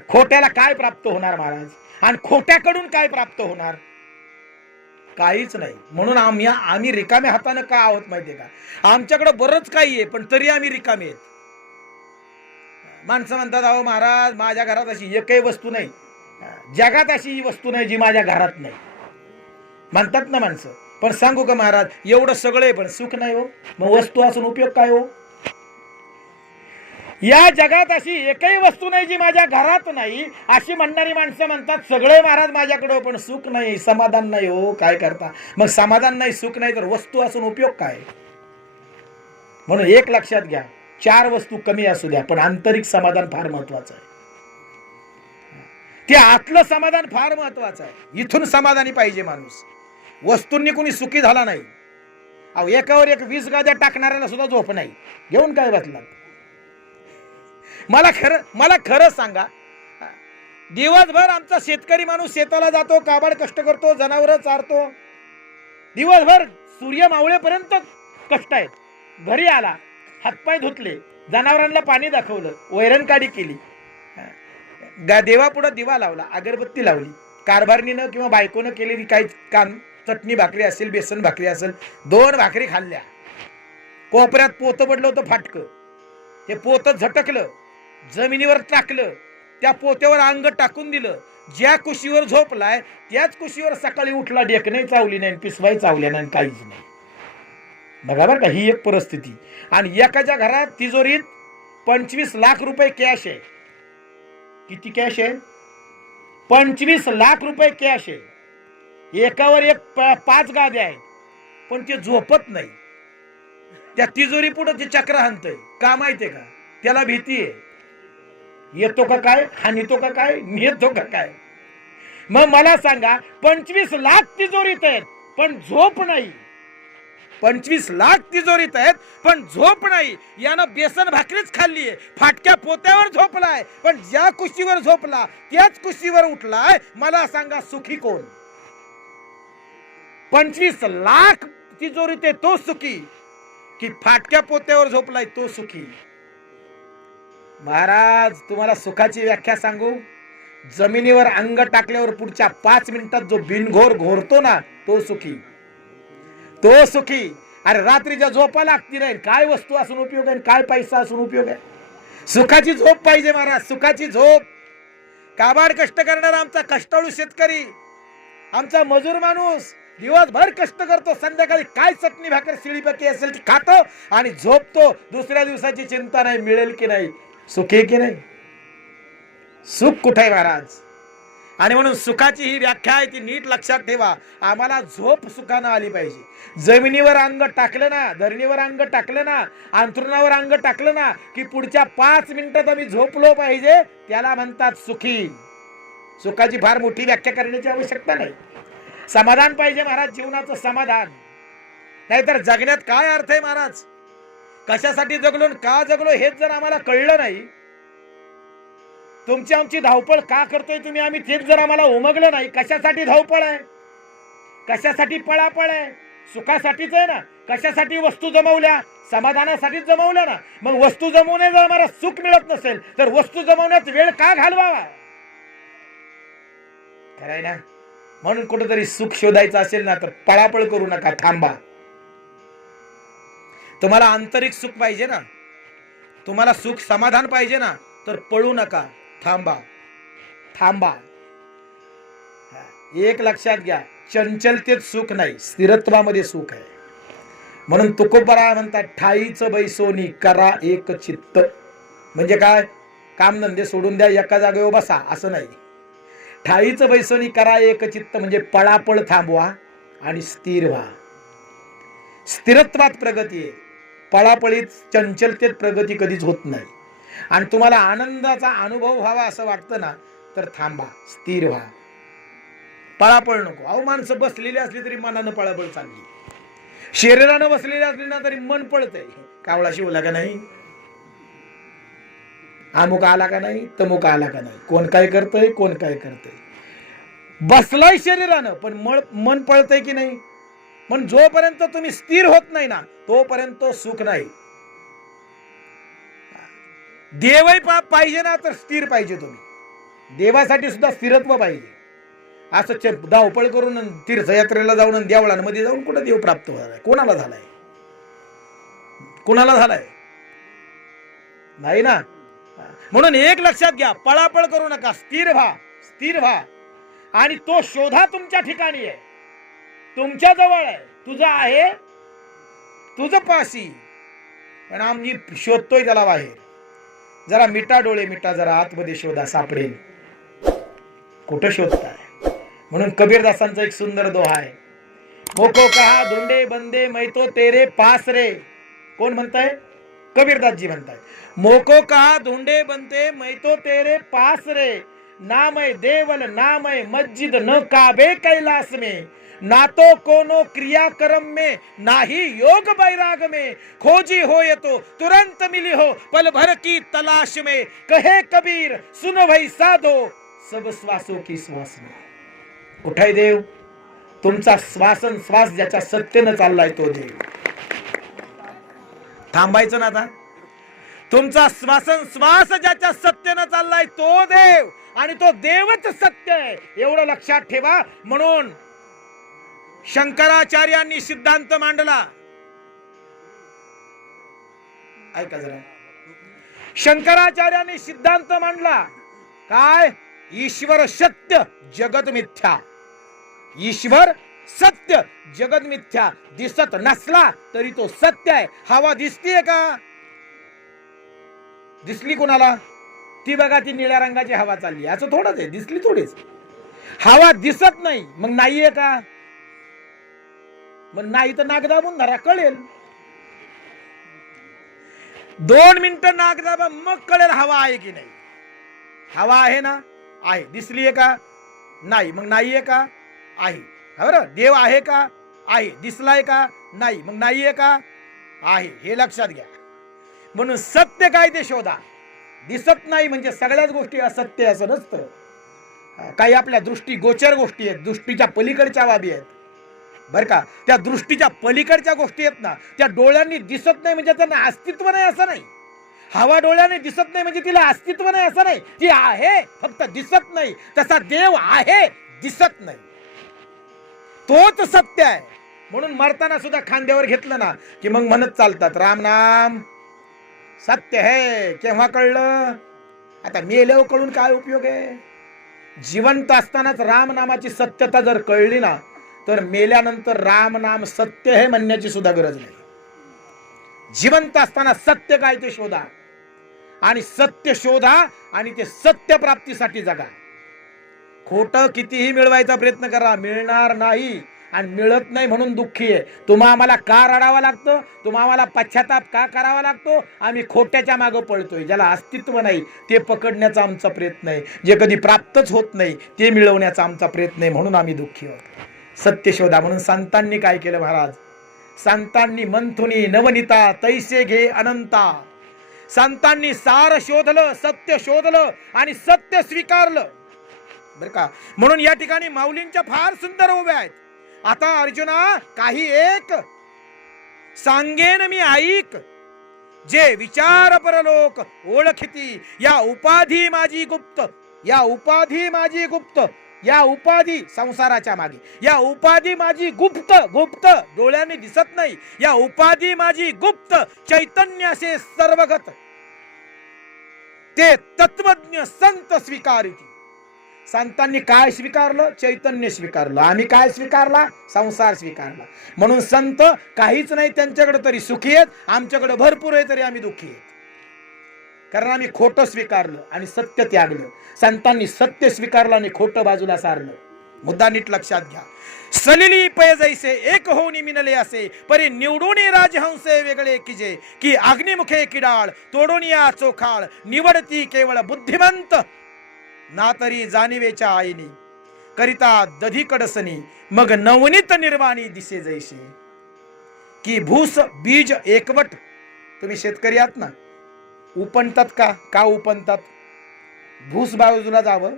खोट्याला काय प्राप्त होणार महाराज, आणि खोट्याकडून काय प्राप्त होणार, काहीच नाही. म्हणून आम्ही रिकाम्या हाताने का आहोत माहितीये का, आमच्याकडे बरंच काही आहे पण तरी आम्ही रिकामे आहेत. माणसं म्हणतात, अहो महाराज माझ्या घरात अशी एकही वस्तू नाही, जगात अशी वस्तू नाही जी माझ्या घरात नाही, म्हणतात ना माणसं. पण सांगू का महाराज, एवढं सगळं आहे पण सुख नाही हो, मग वस्तू असून उपयोग काय हो. या जगात अशी एकही वस्तू नाही जी माझ्या घरात नाही, अशी म्हणणारी माणसं म्हणतात सगळे महाराज माझ्याकडे, पण सुख नाही, समाधान नाही हो. काय करता मग, समाधान नाही, सुख नाही, तर वस्तू असून उपयोग काय. म्हणून एक लक्षात घ्या, 4 वस्तू कमी असू द्या पण आंतरिक समाधान फार महत्वाचं आहे. ते आतलं समाधान फार महत्वाचं आहे. इथून समाधानी पाहिजे माणूस. वस्तूंनी कोणी सुखी झाला नाही. अहो एकावर एक 20 गाद्या टाकणाऱ्याला सुद्धा झोप नाही, घेऊन काय बसला. मला खरं सांगा, दिवसभर आमचा शेतकरी माणूस शेताला जातो, काबाड कष्ट करतो, जनावर चारतो, दिवसभर सूर्य मावळेपर्यंत कष्ट आहेत. घरी आला, हातपाय धुतले, जनावरांना पाणी दाखवलं, वैरण काढी केली, देवापुढे दिवा लावला, अगरबत्ती लावली, कारभारणीनं किंवा बायकोनं केलेली काही काम, चटणी भाकरी असेल, बेसन भाकरी असेल, 2 भाकरी खाल्ल्या. कोपऱ्यात पोतं पडलं होतं फाटकं, ते पोतं झटकलं, जमिनीवर टाकलं, त्या पोत्यावर अंग टाकून दिलं. ज्या कुशीवर झोपलाय त्याच कुशीवर सकाळी उठला, डेक नाही चावली नाही, पिसवाई चावल्या नाही, काहीच नाही. बघा बरं का, ही एक परिस्थिती. आणि एकाच्या घरात तिजोरीत 25 लाख रुपये कॅश आहे. किती कॅश आहे, 25 लाख रुपये कॅश आहे. एकावर एक 5 गाद्या आहेत, पण ते झोपत नाही. त्या तिजोरी पुढे ते चक्र हाणतंय. का माहितीये का, त्याला भीती आहे, येतो का काय, हानितो का काय, नेतो का काय. मग मला सांगा, 25 लाख तिजोरीत आहेत पण झोप नाही. 25 लाख तिजोरीत आहेत पण झोप नाही. यानं बेसन भाकरीच खाल्ली आहे, फाटक्या पोत्यावर झोपलाय, पण ज्या कुशीवर झोपला त्याच कुशीवर उठलाय. मला सांगा सुखी कोण. 25 लाख तिजोरीत आहे तो सुखी, की फाटक्या पोत्यावर झोपलाय तो सुखी. महाराज तुम्हाला सुखाची व्याख्या सांगू, जमिनीवर अंग टाकल्यावर पुढच्या 5 मिनिटात जो बिनघोर घोरतो ना तो सुखी, तो सुखी. अरे रात्रीच्या झोपा लागती नाही, काय वस्तू असून उपयोग आहे, काय पैसा असून उपयोग आहे. सुखाची झोप पाहिजे महाराज, सुखाची झोप. काबाड कष्ट करणारा आमचा कष्टाळू शेतकरी, आमचा मजूर माणूस दिवसभर कष्ट करतो, संध्याकाळी काय चटणी भाकर शिळीपकी असेल ती खातो आणि झोपतो. दुसऱ्या दिवसाची चिंता नाही, मिळेल की नाही, सुखी की नाही. सुख कुठे आहे महाराज. आणि म्हणून सुखाची ही व्याख्या आहे ती नीट लक्षात ठेवा. आम्हाला झोप सुखानं आली पाहिजे. जमिनीवर अंग टाकलं ना, धरणीवर अंग टाकलं ना, अंथरुणावर अंग टाकलं ना, की पुढच्या 5 मिनिटात आम्ही झोपलो पाहिजे, त्याला म्हणतात सुखी. सुखाची फार मोठी व्याख्या करण्याची आवश्यकता नाही. समाधान पाहिजे महाराज, जीवनाचं समाधान. नाहीतर जगण्यात काय अर्थ आहे महाराज. कशासाठी जगलो का जगलो हेच जर आम्हाला कळलं नाही, तुमची आमची धावपळ का करतोय तुम्ही आम्ही तेच जर आम्हाला उमगलं नाही, कशासाठी धावपळ आहे, कशासाठी पळापळ आहे, सुखासाठीच आहे ना. कशासाठी वस्तू जमवल्या, समाधानासाठीच जमवल्या ना. मग वस्तू जमवणे जर आम्हाला सुख मिळत नसेल तर वस्तू जमवण्यात वेळ का घालवावा. खरंय ना. म्हणून कुठेतरी सुख शोधायचं असेल ना तर पळापळ करू नका, थांबा. तुम्हाला आंतरिक सुख पाहिजे ना, तुम्हाला सुख समाधान पाहिजे ना, तर पळू नका, थांबा. थांबा. एक लक्षात घ्या, चंचलतेत सुख नाही, स्थिरत्वामध्ये सुख आहे. म्हणून तुकोबरा म्हणतात, ठाईच बैसोनी करा एक चित्त. म्हणजे काय? कामधंदे सोडून द्या, एका जागेवर बसा असं नाही. ठाईच बैसोनी करा एक चित्त म्हणजे पळापळ थांबवा आणि स्थिर व्हा. स्थिरत्वात प्रगती आहे. पळापळीत चंचलतेत प्रगती कधीच होत नाही. आणि तुम्हाला आनंदाचा अनुभव व्हावा असं वाटतं ना, तर थांबा, स्थिर व्हा, पळापळ नको. अहो, माणसं बसलेली असली तरी मनानं पळापळ चालली, शरीरानं बसलेली असली ना तरी मन पळतंय. कावळा शिवला का नाही, अमुक आला का नाही, तमुक आला का नाही, कोण काय करतंय, कोण काय करतंय. बसलाय शरीरानं पण मन पळतंय की नाही. पण जोपर्यंत तुम्ही स्थिर होत नाही ना, तोपर्यंत सुख नाही. देवही पाहिजे ना, तर स्थिर पाहिजे. तुम्ही देवासाठी सुद्धा स्थिरत्व पाहिजे. असं धावपळ करून तीर्थयात्रेला जाऊन देवळांमध्ये जाऊन कुठं देव प्राप्त झालाय? कोणाला झालाय? कोणाला झालाय? नाही ना. म्हणून एक लक्षात घ्या, पळापळ करू नका, स्थिर व्हा, स्थिर व्हा. आणि तो शोधा तुमच्या ठिकाणी आहे, तुमच्या जवळ आहे, तुझं आहे, तुझं पाशी. पण आम्ही शोधतोय त्याला बाहेर. जरा मिटा डोळे मिटा, जरा आतमध्ये शोधा, सापडेल. कुठं शोधताय? म्हणून कबीरदासांचा एक सुंदर दोहा आहे, मोको कहा धुंडे बंदे मैं तो तेरे पास रे. कोण म्हणताय? कबीरदासजी म्हणताय. मोको कहा ढूंढे बनते मैं तो तेरे पास रे, ना मैं देवल ना मैं मस्जिद न काबे कैलाश में, ना तो कोनो क्रियाक्रम में ना ही योग बैराग में, खोजी हो ये तो तुरंत मिली हो पल भर की तलाश में, कहे कबीर सुनो भाई साधो सब श्वासों की श्वास में. कुठे देव? तुमचा श्वासन श्वास ज्याच्या सत्तेनं चाललाय तो देव. थांबायचं ना आता. तुमचा श्वासन श्वास ज्याच्या सत्तेनं चाललाय तो देव, आणि तो देवच सत्य आहे, एवढं लक्षात ठेवा. म्हणून शंकराचार्यांनी सिद्धांत मांडला. ऐका जरा, शंकराचार्यांनी सिद्धांत मांडला काय? ईश्वर सत्य जगत मिथ्या. ईश्वर सत्य जगत मिथ्या. दिसत नसला तरी तो सत्य आहे. हवा दिसतीये का? दिसली कोणाला? ती बघा, ती निळ्या रंगाची हवा चालली, असं थोडंच आहे, दिसली थोडीच. हवा दिसत नाही, मग नाहीये का? मग नाही तर नाक दाबून धरा, कळेल. 2 मिनिटं नाक दाबा, मग कळेल हवा आहे की नाही. हवा आहे ना? आहे. दिसलीये का? नाही. मग नाहीये का? आहे. बरं. देव आहे का? आहे. दिसलाय का? नाही. मग नाहीये का? आहे. हे लक्षात घ्या. म्हणून सत्य काय ते शोधा. दिसत नाही म्हणजे सगळ्याच गोष्टी असत्य असं नसतं. काही आपल्या दृष्टी गोचर गोष्टी आहेत, दृष्टीच्या पलीकडच्या बाबी आहेत, बरं का. त्या दृष्टीच्या पलीकडच्या गोष्टी आहेत ना, त्या डोळ्यांनी दिसत नाही म्हणजे त्यांना अस्तित्व नाही असं नाही. हवा डोळ्याने दिसत नाही म्हणजे तिला अस्तित्व नाही असं नाही. ती आहे, फक्त दिसत नाही. तसा देव आहे, दिसत नाही. तोच सत्य आहे. म्हणून मरताना सुद्धा खांद्यावर घेतलं ना की मग म्हणत चालतात, राम नाम सत्य है. केव्हा कळलं? आता मेल्यावर कळून काय उपयोग आहे? जिवंत असतानाच राम नामाची सत्यता जर कळली ना, तर मेल्यानंतर राम नाम सत्य है म्हणण्याची सुद्धा गरज नाही. जिवंत असताना सत्य काय ते शोधा, आणि सत्य शोधा, आणि ते सत्य प्राप्तीसाठी जगा. खोटं कितीही मिळवायचा प्रयत्न करा, मिळणार नाही. आणि मिळत नाही म्हणून दुःखी आहे. तुम्हा आम्हाला का रडावं लागतं? तुम्हा आम्हाला पश्चाताप का करावा लागतो? आम्ही खोट्याच्या मागं पळतोय. ज्याला अस्तित्व नाही ते पकडण्याचा आमचा प्रयत्न आहे. जे कधी प्राप्तच होत नाही ते मिळवण्याचा आमचा प्रयत्न आहे, म्हणून आम्ही दुःखी आहोत. सत्य शोधा. म्हणून संतांनी काय केलं महाराज? संतांनी मंथुनी नवनीता तैसे घे अनंता. संतांनी सार शोधलं, सत्य शोधलं आणि सत्य स्वीकारलं, बरं का. म्हणून या ठिकाणी माऊलींच्या फार सुंदर उभ्या आहेत. आता अर्जुना, काही एक सांगेन मी ऐक, जे विचार परलोक ओळखिती. या उपाधी माझी गुप्त, या उपाधी माझी गुप्त, या उपाधी संसाराच्या मागे, या उपाधी माझी गुप्त, गुप्त डोळ्याने दिसत नाही. या उपाधी माझी गुप्त, चैतन्याचे सर्वगत ते तत्वज्ञ संत स्वीकारिती. संतांनी काय स्वीकारलं? चैतन्य स्वीकारलं. आम्ही काय स्वीकारला? संसार स्वीकारला. म्हणून संत काहीच नाही त्यांच्याकडे तरी सुखी आहेत, आमच्याकडे भरपूर आहे तरी आम्ही दुःखी आहेत. कारण आम्ही खोटं स्वीकारलं आणि सत्य त्यागलं. संतांनी सत्य स्वीकारलं आणि खोटं बाजूला सारलं. मुद्दा नीट लक्षात घ्या. सलिली पय जैसे एक होऊन मिनले असे, परी निवडून राजहंसे वेगळे किजे, की अग्निमुखे किडाळ तोडून या चोखाळ, निवडती केवळ बुद्धिमंत ना तरी जाणीवेच्या आईनी, करिता दधी कडसनी मग नवनीत निर्वाणी दिसे जैसे. की भूस बीज एकवट. तुम्ही शेतकरी आहात ना, उपणतात का उपणतात? भूस बाजूला जावं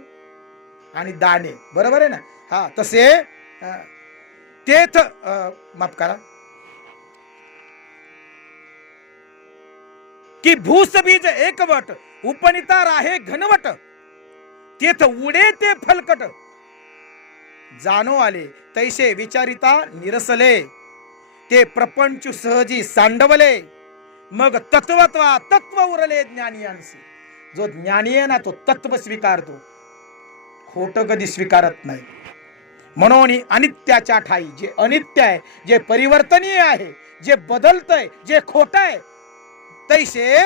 आणि दाणे, बरोबर आहे ना? हा, तसे तेथ माफ करा, की भूस बीज एकवट उपनिता राहे घनवट, तेथ उडे ते फलकट, जाणो आले तैसे विचारिता निरसले, ते प्रपंच सहजी सांडवले, मग तत्वत्वा तत्व उरले ज्ञानियांसी. जो ज्ञानी आहे ना, तो तत्व स्वीकारतो, खोट कधी स्वीकारत नाही. म्हणून अनित्याच्या ठाई, जे अनित्य आहे, जे परिवर्तनीय आहे, जे बदलतय, जे खोट आहे, तैसे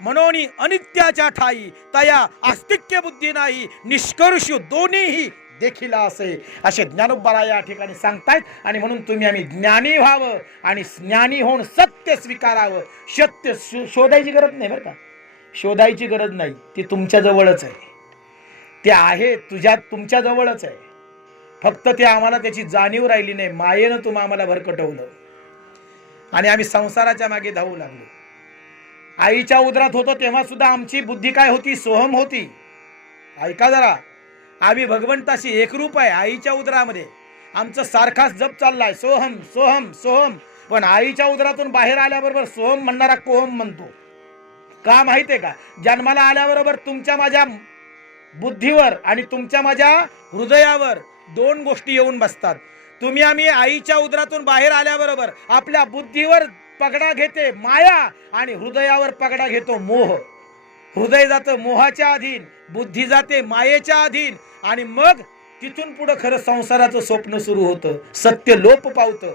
म्हणून अनित्याच्या ठाई तया आस्तिक्य बुद्धी नाही, निष्कर्ष दोन्हीही देखील असे ज्ञानोबा या ठिकाणी सांगतायत. आणि म्हणून तुम्ही आम्ही ज्ञानी व्हावं आणि ज्ञानी होऊन सत्य स्वीकारावं. सत्य शोधायची गरज नाही बरं का, शोधायची गरज नाही, ती तुमच्या जवळच आहे, ते आहे तुमच्या जवळच आहे. फक्त ते आम्हाला त्याची जाणीव राहिली नाही. मायेनं तुम्ही आम्हाला भरकटवलं आणि आम्ही संसाराच्या मागे धावू लागलो. आईच्या उदरात होतो तेव्हा सुद्धा आमची बुद्धी काय होती? सोहम होती. ऐका जरा, आम्ही भगवंताशी एकरूप आहे. आईच्या उदरामध्ये आमचं सारखाच जप चाललाय, सोहम सोहम सोहम. पण आईच्या उदरातून बाहेर आल्याबरोबर सोहम म्हणणारा कोहम म्हणतो. का माहितीये का? जन्माला आल्याबरोबर तुमच्या माझ्या बुद्धीवर आणि तुमच्या माझ्या हृदयावर दोन गोष्टी येऊन बसतात. तुम्ही आम्ही आईच्या उदरातून बाहेर आल्याबरोबर आपल्या बुद्धीवर पगडा घेते माया आणि हृदयावर पगडा घेतो मोह. हृदय जातं मोहाच्या अधीन, बुद्धी जाते मायेच्या अधीन, आणि मग तिथून पुढे खरं संसाराचं स्वप्न सुरू होतं. सत्य लोप पावतं.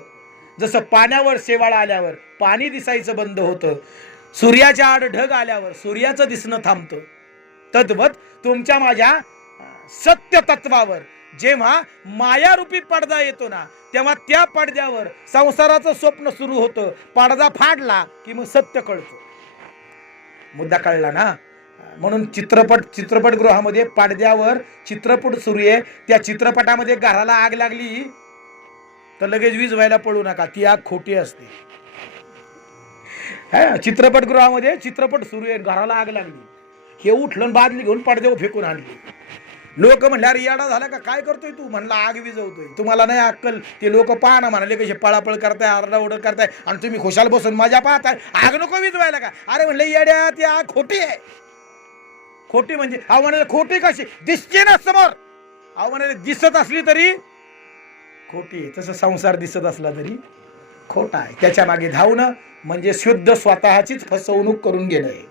जसं पाण्यावर शेवाळ आल्यावर पाणी दिसायचं बंद होतं, सूर्याच्या आड ढग आल्यावर सूर्याचं दिसणं थांबतं. तद्वत तुमच्या माझ्या सत्य तत्वावर जेव्हा मायारूपी पडदा येतो ना, तेव्हा त्या पडद्यावर संसाराचं स्वप्न सुरू होतं. पडदा फाडला की मग सत्य कळतं. मुद्दा कळला ना? म्हणून चित्रपटगृहामध्ये पडद्यावर चित्रपट सुरू आहे, त्या चित्रपटामध्ये घराला आग लागली तर लगेच वीज व्हायला पळू नका, ती आग खोटी असते. चित्रपटगृहामध्ये चित्रपट सुरू आहे, घराला आग लागली, हे उठलं बादली घेऊन पडद्यावर फेकून आणली. लोक म्हणले अरे याडा झाला का, काय करतोय तू? म्हणला आग विजवतोय. तुम्हाला नाही अक्कल. ते लोक पाहा ना, म्हणाले कसे पळापळ करताय, आरडाओरड करताय आणि तुम्ही खुशाल बसून मजा पाहताय. आग नको विजवायला का? अरे म्हणले येड्या, ती आग खोटी आहे. खोटी म्हणजे अहो म्हणाले खोटी कशी दिसते ना समोर? अहो म्हणाले दिसत असली तरी खोटी आहे. तसं संसार दिसत असला तरी खोटा आहे. त्याच्या मागे धावणं म्हणजे शुद्ध स्वतःचीच फसवणूक करून घेणं आहे.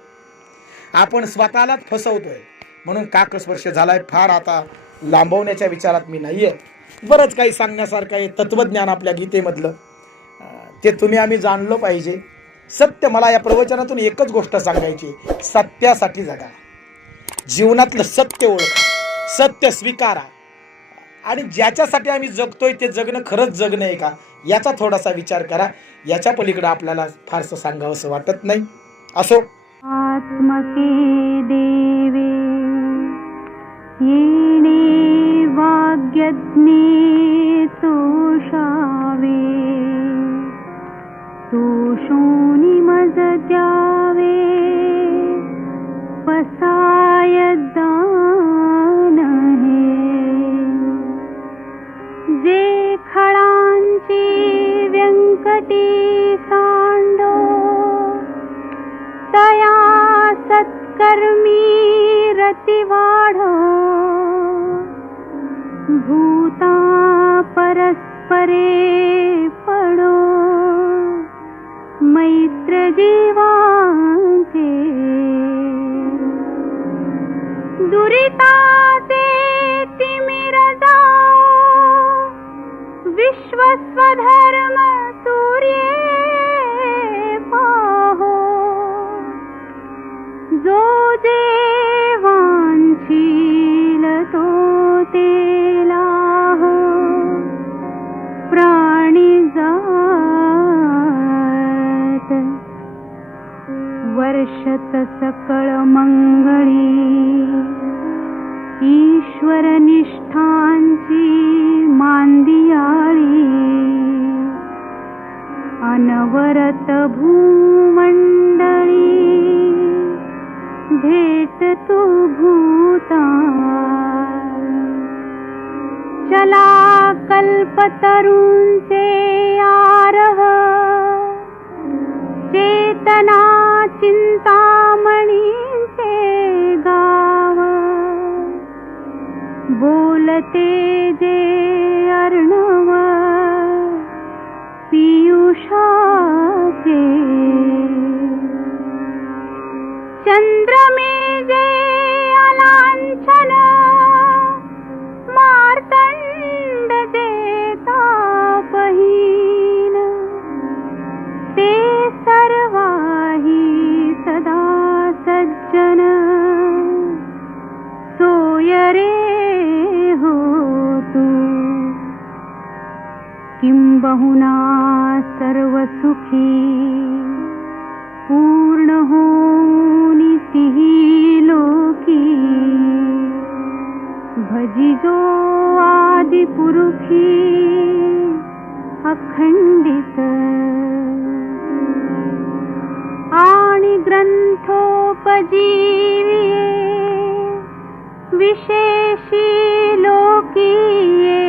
आपण स्वतःलाच फसवतोय. म्हणून काकस्पर्श झालाय. फार आता लांबवण्याच्या विचारात मी नाहीये. बरंच काही सांगण्यासारखं आहे. तत्वज्ञान आपल्या गीतेमधलं ते तुम्ही आम्ही जाणलं पाहिजे. सत्य, मला या प्रवचनातून एकच गोष्ट सांगायची, सत्यासाठी जगा. जीवनातलं सत्य ओळखा, सत्य स्वीकारा, आणि ज्याच्यासाठी आम्ही जगतोय ते जगणं खरंच जगणं आहे का याचा थोडासा विचार करा. याच्या पलीकडे आपल्याला फारसं सांगावं असं वाटत नाही. असो. आत्मके देवे येणे वाग्यज्ञे तोषावे, तोषोनी मज द्यावे पसाय दान हे. जे खळांची व्यंकटी सांडो, तया सत्कर्मी रती वाढो. भूता परस्परे पडो, मैत्र जीवांचे. दुरिताचे स्वधर्म सूर्ये पाहो, जो देवांशील तो तेलाह, प्राणी जात वर्षत सकळ मंगळी, ईश्वर निष्ठांची मांदियाळी, अनवरत भूमंडळी, भेट तू भूता, चला कल्पतरूंचे आरव, चेतना चिंतामणींचे गाव, बोलते जे अर्णव पियुषाचे, चंद्रमे जे अलांछन, मार्तंड जे तापहीन, ते सर्वाही सदा सज्जन, सोय रे हो तू, किंबहुना सर्व सुखी, पूर्ण होनी तिही लोकी, भजिजो आदि पुरुषी अखंडित, आणि ग्रंथोपजीविये विशेषी लोकीये,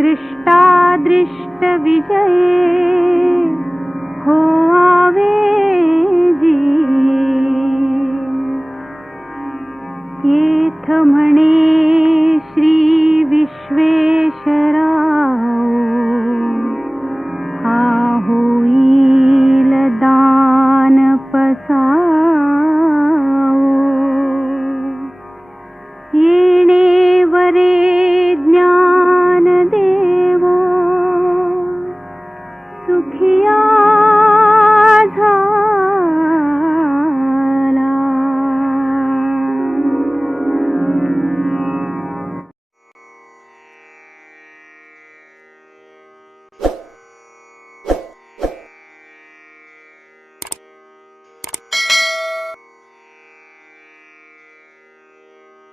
दृष्टादृष्ट विजये हो आवे